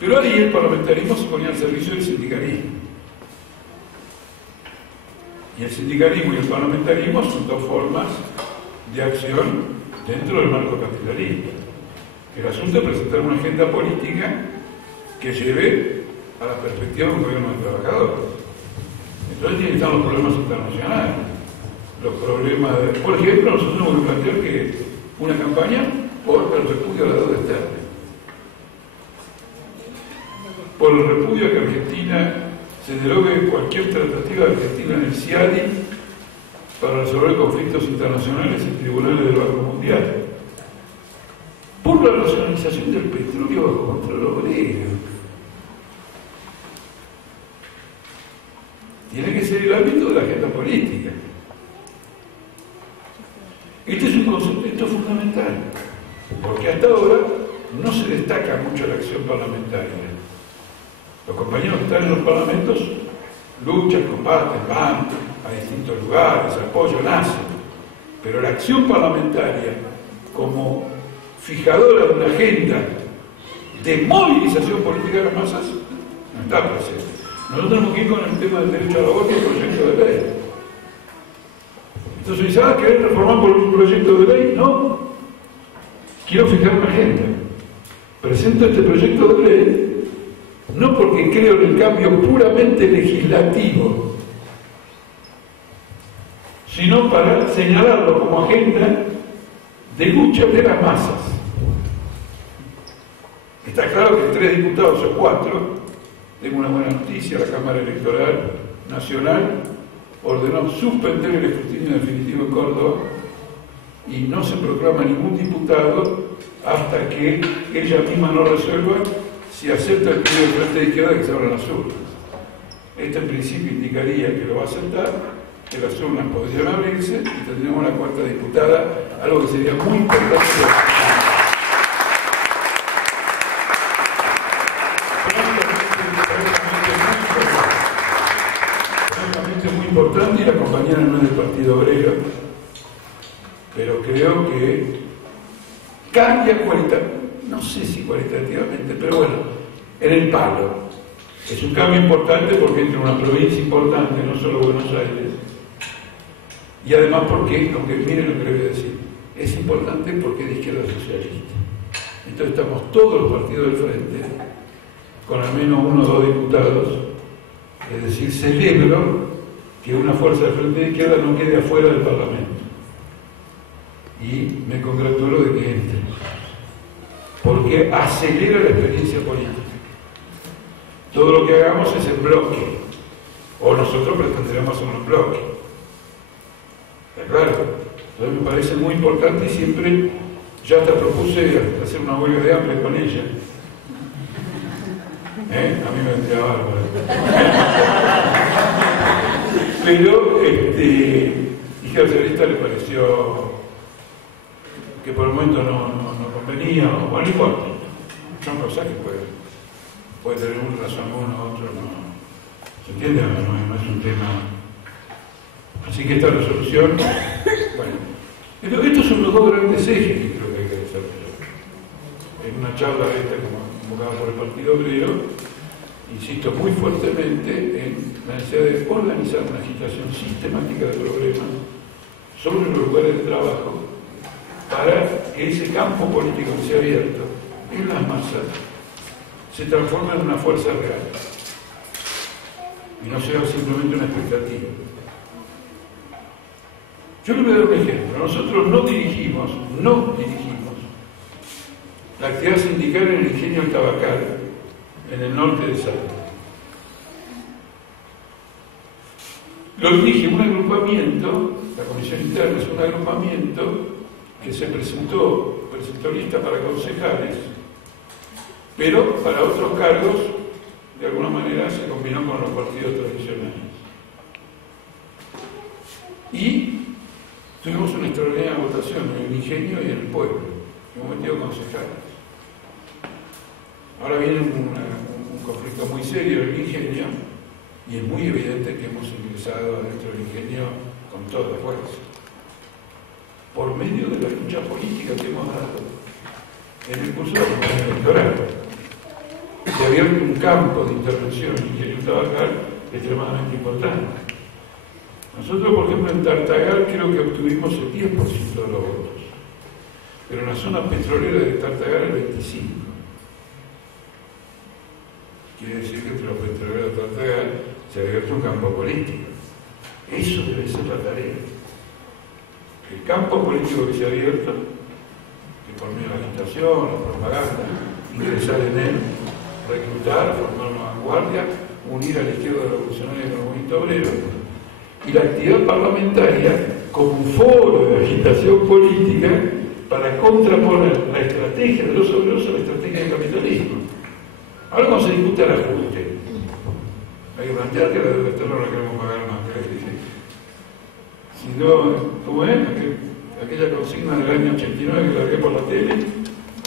Pero ahí el parlamentarismo se ponía al servicio del sindicalismo. Y el sindicalismo y el parlamentarismo son dos formas de acción dentro del marco capitalista. El asunto es presentar una agenda política que lleve a la perspectiva de un gobierno de trabajadores. Entonces tienen que estar los problemas internacionales, los problemas de... Por ejemplo, nosotros tenemos que plantear que una campaña por el repudio a la deuda externa, por el repudio a que Argentina se derogue cualquier tratativa de Argentina en el CIADI para resolver conflictos internacionales en tribunales del Banco Mundial, por la nacionalización del petróleo bajo control obrero. Tiene que ser el ámbito de la agenda política. Este es un concepto fundamental, porque hasta ahora no se destaca mucho la acción parlamentaria. Los compañeros que están en los parlamentos luchan, combaten, van a distintos lugares, apoyan, nacen. Pero la acción parlamentaria, como fijadora de una agenda de movilización política de las masas, no está presente. Nosotros tenemos que ir con el tema del derecho al aborto y el proyecto de ley. Entonces, ¿sabes querer reformar por un proyecto de ley? No. Quiero fijar una agenda. Presento este proyecto de ley no porque creo en el cambio puramente legislativo, sino para señalarlo como agenda de lucha de las masas. Está claro que 3 diputados o 4, tengo una buena noticia, la Cámara Electoral Nacional ordenó suspender el escrutinio definitivo en Córdoba y no se proclama ningún diputado hasta que ella misma no resuelva si acepta el pedido del Frente de Izquierda que se abran las urnas. Esto en principio indicaría que lo va a aceptar, que las urnas podrían abrirse y tendríamos la 4ª diputada, algo que sería muy importante. Francamente muy importante, y la compañera no es del Partido Obrero, pero creo que cambia cualitativamente. No sé si cualitativamente, pero bueno, en el palo. Es un cambio importante porque entra una provincia importante, no solo Buenos Aires, y además porque, aunque miren lo que le voy a decir, es importante porque es de izquierda socialista. Entonces estamos todos los partidos del frente, con al menos 1 o 2 diputados, es decir, celebro que una fuerza del frente de izquierda no quede afuera del Parlamento. Y me congratulo de que entre, porque acelera la experiencia política. Todo lo que hagamos es en bloque, o nosotros pretenderemos hacer un bloque. ¿Está claro? Entonces me parece muy importante y siempre, ya hasta propuse hacer una huelga de hambre con ella. A mí me vendría bárbaro. Pero, Izquierda Socialista le pareció que por el momento no convenía, o bueno, no importa. Son cosas que puede tener una razón uno, otro no. ¿Se entiende? No es un tema. Así que esta resolución, bueno, estos son los 2 grandes ejes que creo que hay que desarrollar. En una charla esta convocada por el Partido Obrero, insisto muy fuertemente en la necesidad de organizar una agitación sistemática de problemas sobre los lugares de trabajo para que ese campo político que se ha abierto en las masas se transforme en una fuerza real y no sea simplemente una expectativa. Yo le voy a dar un ejemplo. Nosotros no dirigimos la actividad sindical en el ingenio del Tabacal, en el norte de Salta. lo dirige un agrupamiento, la comisión interna es un agrupamiento que se presentó lista para concejales, pero para otros cargos, de alguna manera, se combinó con los partidos tradicionales. Y tuvimos una extraordinaria votación en el ingenio y en el pueblo. Hemos metido concejales. Ahora viene un conflicto muy serio en el ingenio y es muy evidente que hemos ingresado adentro del ingenio con toda fuerza. Por medio de la lucha política que hemos dado en el curso de la campaña electoral. Se ha abierto un campo de intervención en el ingenio Tabajal extremadamente importante. Nosotros, por ejemplo, en Tartagal creo que obtuvimos el 10% de los votos, pero en la zona petrolera de Tartagal el 25%. Quiere decir que entre los petroleros de Tartagal se ha abierto un campo político. Eso debe ser la tarea. El campo político que se ha abierto, que por medio de la agitación, la propaganda, ingresar en él, reclutar, formar una vanguardia, unir a la izquierda revolucionaria con el movimiento obrero, y la actividad parlamentaria como un foro de agitación política para contraponer la estrategia de los obreros a la estrategia del capitalismo. Ahora cuando se discute el ajuste, hay que plantear que la deuda externa no la queremos pagar más. Si no, ¿cómo es? Aquella consigna del año 89 que la vi por la tele,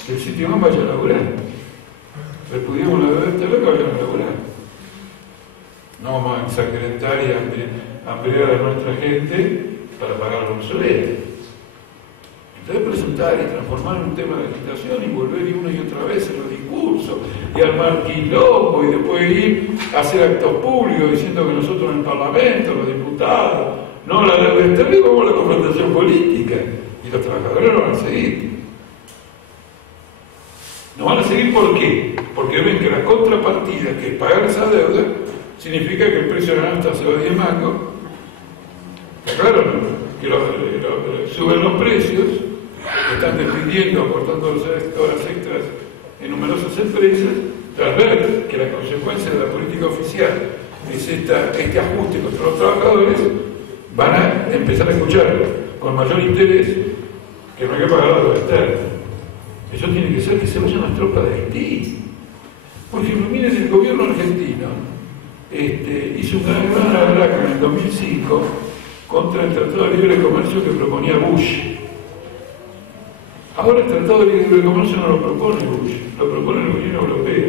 que el sitio más vaya a laburar. Repudiamos la deuda externa que vayan a laburar. No vamos a ensangrentar y ampliar a nuestra gente para pagar lo obsoleto. Entonces presentar y transformar en un tema de agitación y volver una y otra vez en los discursos y armar quilombo y después ir a hacer actos públicos diciendo que nosotros en el Parlamento, los diputados, no la deuda externa y como la confrontación política. Y los trabajadores no van a seguir. No van a seguir ¿por qué? Porque ven que la contrapartida, que es pagar esa deuda, significa que el precio de la nafta se va a 10 mangos. Está claro, ¿no? Que suben los precios, están despidiendo, cortando horas extras en numerosas empresas, tras ver que la consecuencia de la política oficial es este ajuste contra los trabajadores, van a empezar a escuchar con mayor interés que no hay que pagar la deuda externa. Eso tiene que ser que se vayan las tropas de Haití. Por ejemplo, miren, el gobierno argentino hizo una gran araca en el 2005 contra el Tratado de Libre Comercio que proponía Bush. Ahora el Tratado de Libre Comercio no lo propone Bush, lo propone la Unión Europea.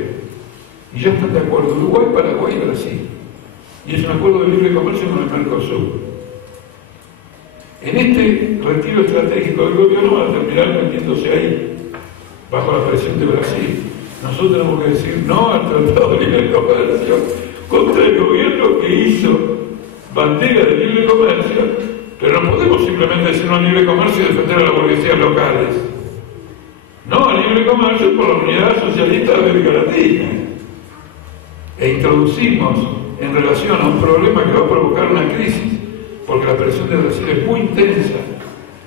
Y ya están de acuerdo Uruguay, Paraguay y Brasil. Y es un acuerdo de libre comercio con el Mercosur. En este retiro estratégico del gobierno van a terminar metiéndose ahí, bajo la presión de Brasil. Nosotros tenemos que decir no al Tratado de Libre Comercio contra el gobierno que hizo bandera de libre comercio, pero no podemos simplemente decir no al libre comercio y defender a las burguesías locales. No al libre comercio por la Unidad Socialista de América Latina. E introducimos en relación a un problema que va a provocar una crisis, porque la presión de Brasil es muy intensa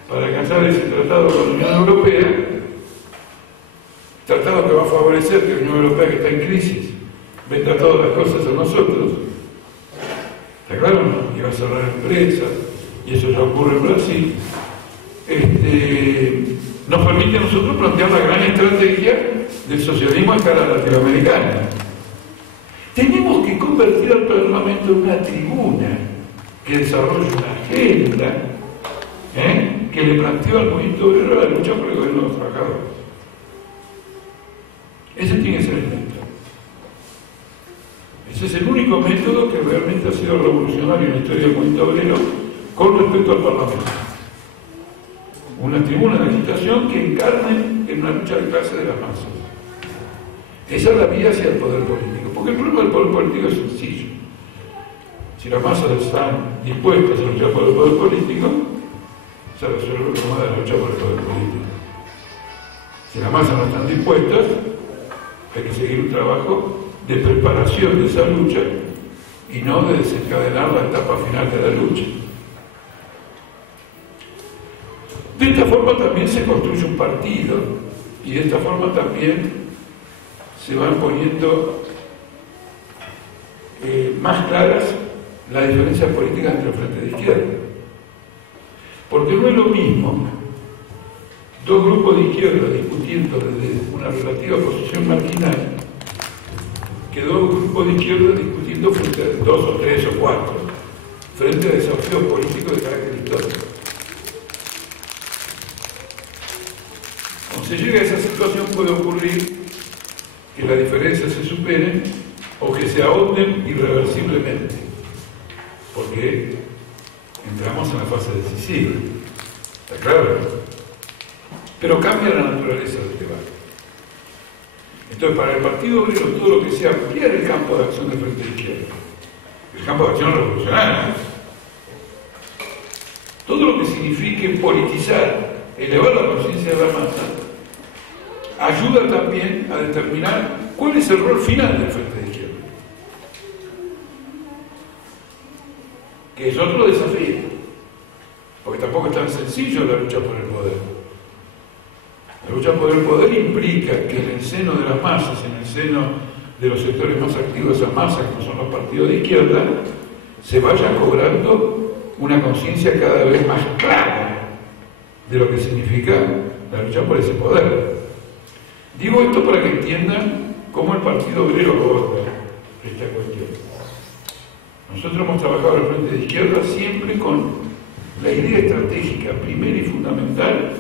para alcanzar ese tratado con la Unión Europea, tratado que va a favorecer que la Unión Europea, que está en crisis, venda todas las cosas a nosotros. ¿Está claro? ¿No? Y va a cerrar empresas, y eso ya ocurre en Brasil. Nos permite a nosotros plantear la gran estrategia del socialismo a escala latinoamericana. Tenemos que convertir al Parlamento en una tribuna que desarrolle una agenda que le planteó al movimiento obrero la lucha por el gobierno de los trabajadores. Ese tiene que ser el método. Ese es el único método que realmente ha sido revolucionario en la historia del movimiento obrero con respecto al Parlamento. Una tribuna de agitación que encarne en una lucha de clase de las masas. Esa es la vía hacia el poder político. Porque el problema del poder político es sencillo. Si las masas están dispuestas a luchar por el poder político, se resuelve el problema de la lucha por el poder político. Si las masas no están dispuestas, hay que seguir un trabajo de preparación de esa lucha y no de desencadenar la etapa final de la lucha. De esta forma también se construye un partido y de esta forma también se van poniendo más claras la diferencia política entre el frente de izquierda. Porque no es lo mismo dos grupos de izquierda discutiendo desde una relativa posición marginal que dos grupos de izquierda discutiendo frente a dos o tres o cuatro, frente a desafíos políticos de carácter histórico. Cuando se llega a esa situación puede ocurrir que las diferencias se superen o que se ahonden irreversiblemente, porque entramos en la fase decisiva. ¿Está claro? Pero cambia la naturaleza del debate. Entonces, para el Partido Obrero, todo lo que sea ampliar el campo de acción del frente de izquierda, el campo de acción revolucionario, todo lo que signifique politizar, elevar la conciencia de la masa, ayuda también a determinar cuál es el rol final del frente de izquierda, que es otro desafío, porque tampoco es tan sencillo la lucha por el poder. La lucha por el poder implica que en el seno de las masas, en el seno de los sectores más activos de esas masas, como son los partidos de izquierda, se vaya cobrando una conciencia cada vez más clara de lo que significa la lucha por ese poder. Digo esto para que entiendan cómo el Partido Obrero aborda esta cuestión. Nosotros hemos trabajado al frente de izquierda siempre con la idea estratégica primera y fundamental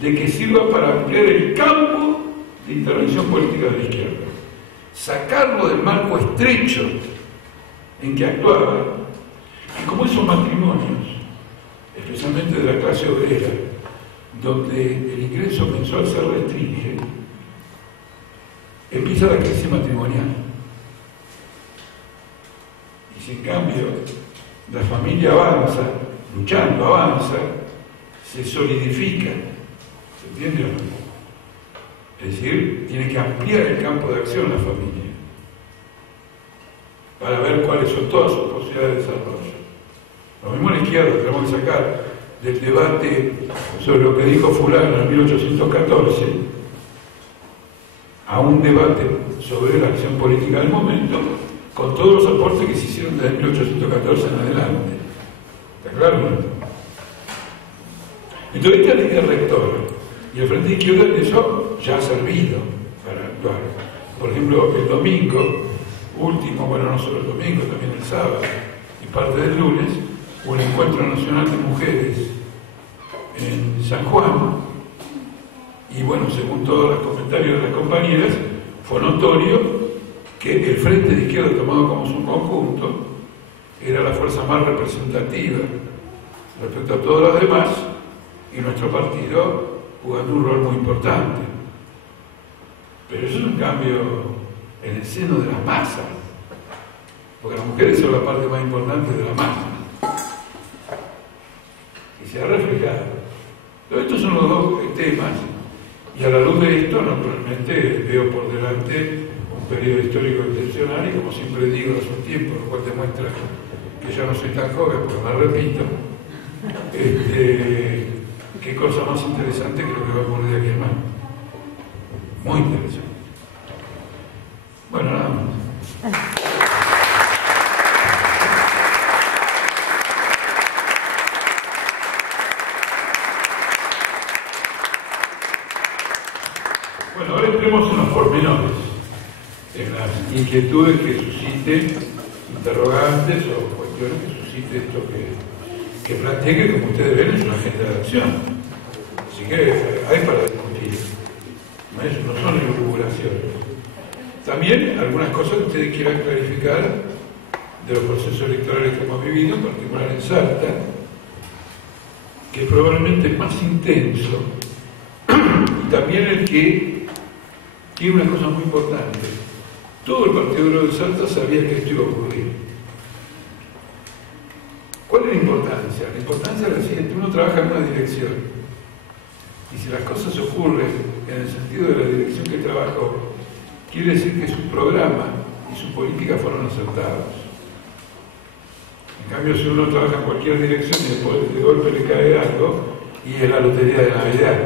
de que sirva para ampliar el campo de intervención política de la izquierda, sacarlo del marco estrecho en que actuaba, y como esos matrimonios, especialmente de la clase obrera, donde el ingreso mensual se restringe, empieza la crisis matrimonial. Y si en cambio la familia avanza, luchando avanza, se solidifica. ¿Se entiende o no? Es decir, tiene que ampliar el campo de acción la familia para ver cuáles son todas sus posibilidades de desarrollo. Lo mismo en la izquierda, tenemos que sacar del debate sobre lo que dijo fulano en 1814 a un debate sobre la acción política del momento, con todos los aportes que se hicieron desde 1814 en adelante. ¿Está claro? Entonces esta línea rectora, y el frente de izquierda en eso ya ha servido para actuar. Por ejemplo, el domingo último, bueno, no solo el domingo, también el sábado y parte del lunes, un encuentro nacional de mujeres en San Juan, y bueno, según todos los comentarios de las compañeras, fue notorio que el frente de izquierda tomado como su conjunto era la fuerza más representativa respecto a todos los demás, y nuestro partido jugando un rol muy importante. Pero eso es un cambio en el seno de las masas, porque las mujeres son la parte más importante de la masa, y se ha reflejado. Pero estos son los dos temas, y a la luz de esto, naturalmente, veo por delante un periodo histórico excepcional, y como siempre digo, hace un tiempo, lo cual demuestra que ya no soy tan joven, porque me repito, qué cosa más interesante que lo que va a ocurrir de aquí en más. Muy interesante. Bueno, nada más. Bueno, ahora entremos en los pormenores, en las inquietudes que susciten interrogantes o cuestiones que suscite esto que planteé, que como ustedes ven es una agenda de acción. Así que hay para discutir. No son elucubraciones. También algunas cosas que ustedes quieran clarificar de los procesos electorales que hemos vivido, en particular en Salta, que probablemente es más intenso, y también el que tiene una cosa muy importante. Todo el Partido Obrero de Salta sabía que esto iba a ocurrir. ¿Cuál es la importancia? La importancia es la siguiente: uno trabaja en una dirección, y si las cosas ocurren en el sentido de la dirección que trabajó, quiere decir que su programa y su política fueron acertados. En cambio, si uno trabaja en cualquier dirección y después de golpe le cae algo, y es la lotería de Navidad.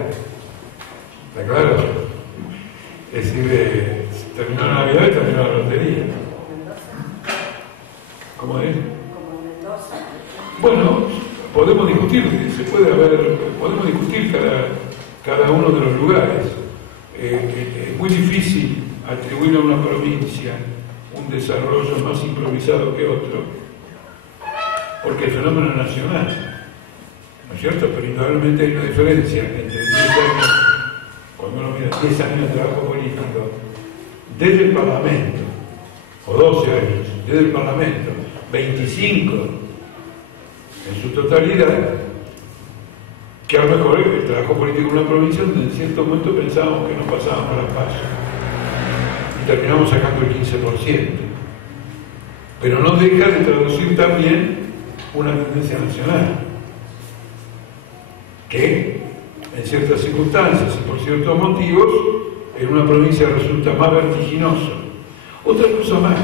¿Está claro? Es decir, terminó la Navidad y terminó la lotería. ¿Cómo es? Como Bueno, podemos discutir, podemos discutir cada uno de los lugares. Es muy difícil atribuir a una provincia un desarrollo más improvisado que otro, porque el fenómeno es nacional, ¿no es cierto? Pero indudablemente hay una diferencia entre 10 años, cuando uno mira 10 años de trabajo político, desde el Parlamento, o 12 años, desde el Parlamento, 25 en su totalidad, que a lo mejor el trabajo político en una provincia donde en cierto momento pensábamos que no pasábamos a la paso y terminamos sacando el 15%, pero no deja de traducir también una tendencia nacional que en ciertas circunstancias y por ciertos motivos en una provincia resulta más vertiginoso. Otra cosa más,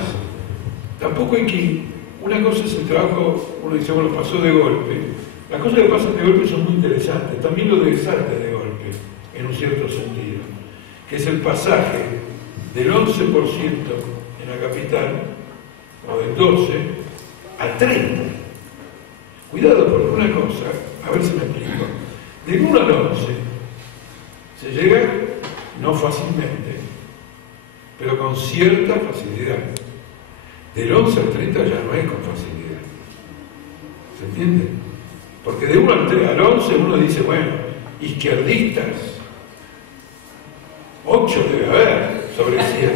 tampoco hay que, una cosa es el trabajo, uno dice, bueno, pasó de golpe. Las cosas que pasan de golpe son muy interesantes, también lo de Salta de golpe, en un cierto sentido, que es el pasaje del 11% en la capital, o del 12%, al 30%. Cuidado, porque una cosa, a ver si me explico, del 1 al 11 se llega no fácilmente, pero con cierta facilidad. Del 11 al 30 ya no es con facilidad. ¿Se entiende? Porque de 1 al 11 uno dice, bueno, izquierdistas, 8 debe haber sobre 100.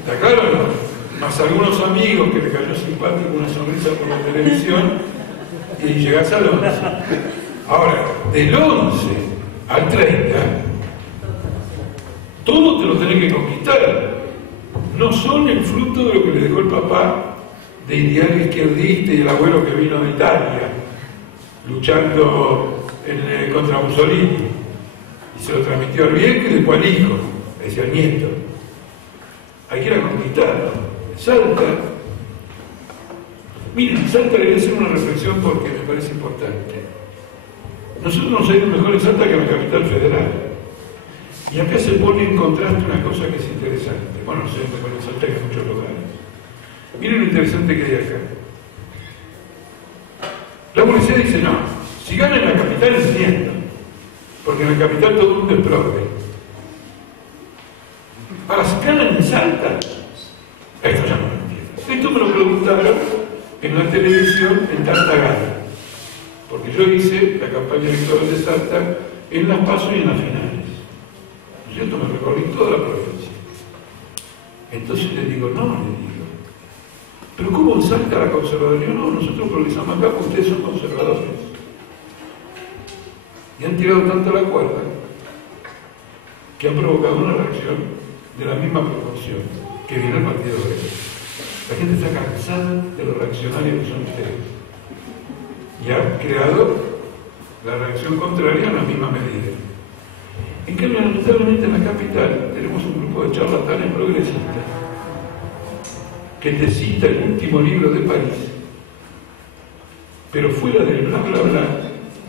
¿Está claro o no? Más algunos amigos que le cayó simpático una sonrisa por la televisión y llegás al 11. Ahora, del 11 al 30, todo te lo tenés que conquistar. No son el fruto de lo que le dejó el papá de ideal izquierdista y el abuelo que vino de Italia, luchando contra Mussolini. Y se lo transmitió al viejo y después al hijo, le decía al nieto. Hay que ir a conquistarlo. Salta. Miren, Salta le voy a hacer una reflexión porque me parece importante. Nosotros nos ha ido mejor en Salta que en la capital federal. Y acá se pone en contraste una cosa que es interesante. Bueno, no sé dónde pone Salta, que en muchos lugares. Miren lo interesante que hay acá. La policía dice, no, si gana en la capital es cierto, porque en la capital todo el mundo es progre. Ahora, si ganan en Salta, esto ya no lo entiendo. Esto me lo preguntaron en la televisión en Tartagal, porque yo hice la campaña electoral de Salta en las PASO y en las finales. ¿No es cierto? Me recorrí toda la provincia. Entonces le digo, pero ¿cómo en Salta la conservaduría? No, nosotros progresamos acá porque ustedes son conservadores. Y han tirado tanto la cuerda que han provocado una reacción de la misma proporción que viene el Partido Obrero. La gente está cansada de los reaccionarios que son ustedes. Y ha creado la reacción contraria en la misma medida. En cambio, lamentablemente en la capital tenemos un grupo de charlatanes progresistas que te cita el último libro de París, pero fuera del bla bla bla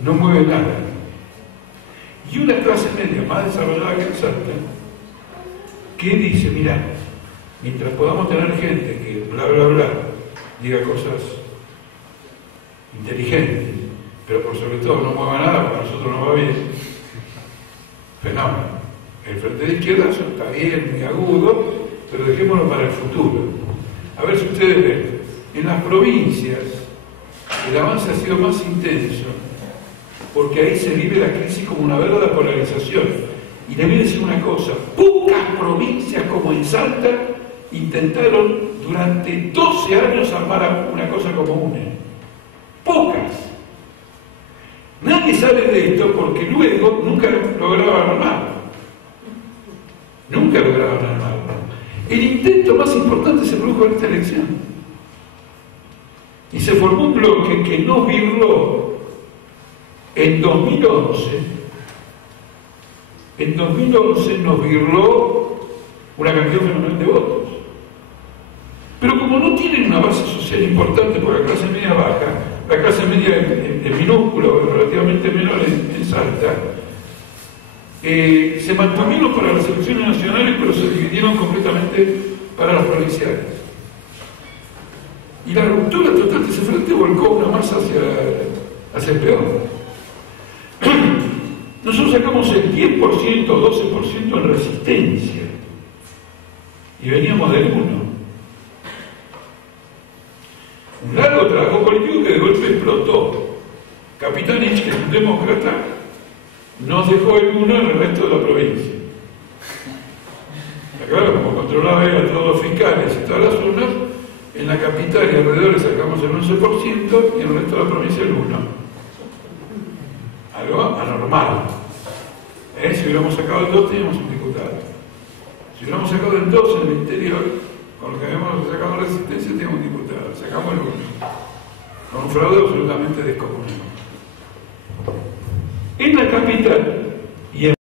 no mueve nada. Y una clase media más desarrollada que el Salta, que dice, mira, mientras podamos tener gente que bla bla bla diga cosas inteligentes, pero por sobre todo no mueva nada, porque a nosotros nos va bien, fenómeno. El frente de izquierda está bien, muy agudo, pero dejémoslo para el futuro. A ver si ustedes ven, en las provincias el avance ha sido más intenso, porque ahí se vive la crisis como una verdadera polarización. Y le voy a decir una cosa, pocas provincias como en Salta intentaron durante 12 años armar una cosa como UNE. Pocas. Nadie sabe de esto porque luego nunca lograban armarlo. Nunca lograban armarlo. El intento más importante se produjo en esta elección. Y se formó un bloque que nos virló en 2011. En 2011 nos virló una cantidad fenomenal de votos. Pero como no tienen una base social importante, porque la clase media baja, la clase media en minúsculo, relativamente menor en Salta, se mantuvieron para las elecciones nacionales, pero se dividieron completamente para las provinciales. Y la ruptura total de ese frente volcó una masa hacia el peón. Nosotros sacamos el 10% o 12% en resistencia y veníamos del 1. Un largo trabajo colectivo que de golpe explotó. Capitanich, que es un demócrata, nos dejó el 1 en el resto de la provincia. Claro, como controlaba él a todos los fiscales y todas las urnas, en la capital y alrededor sacamos el 11% y en el resto de la provincia el 1%. Algo anormal. Si hubiéramos sacado el 2, teníamos un diputado. Si hubiéramos sacado el 2 en el interior, con lo que habíamos sacado en resistencia, teníamos un diputado. Sacamos el 1. Con un fraude absolutamente descomunal. En la capital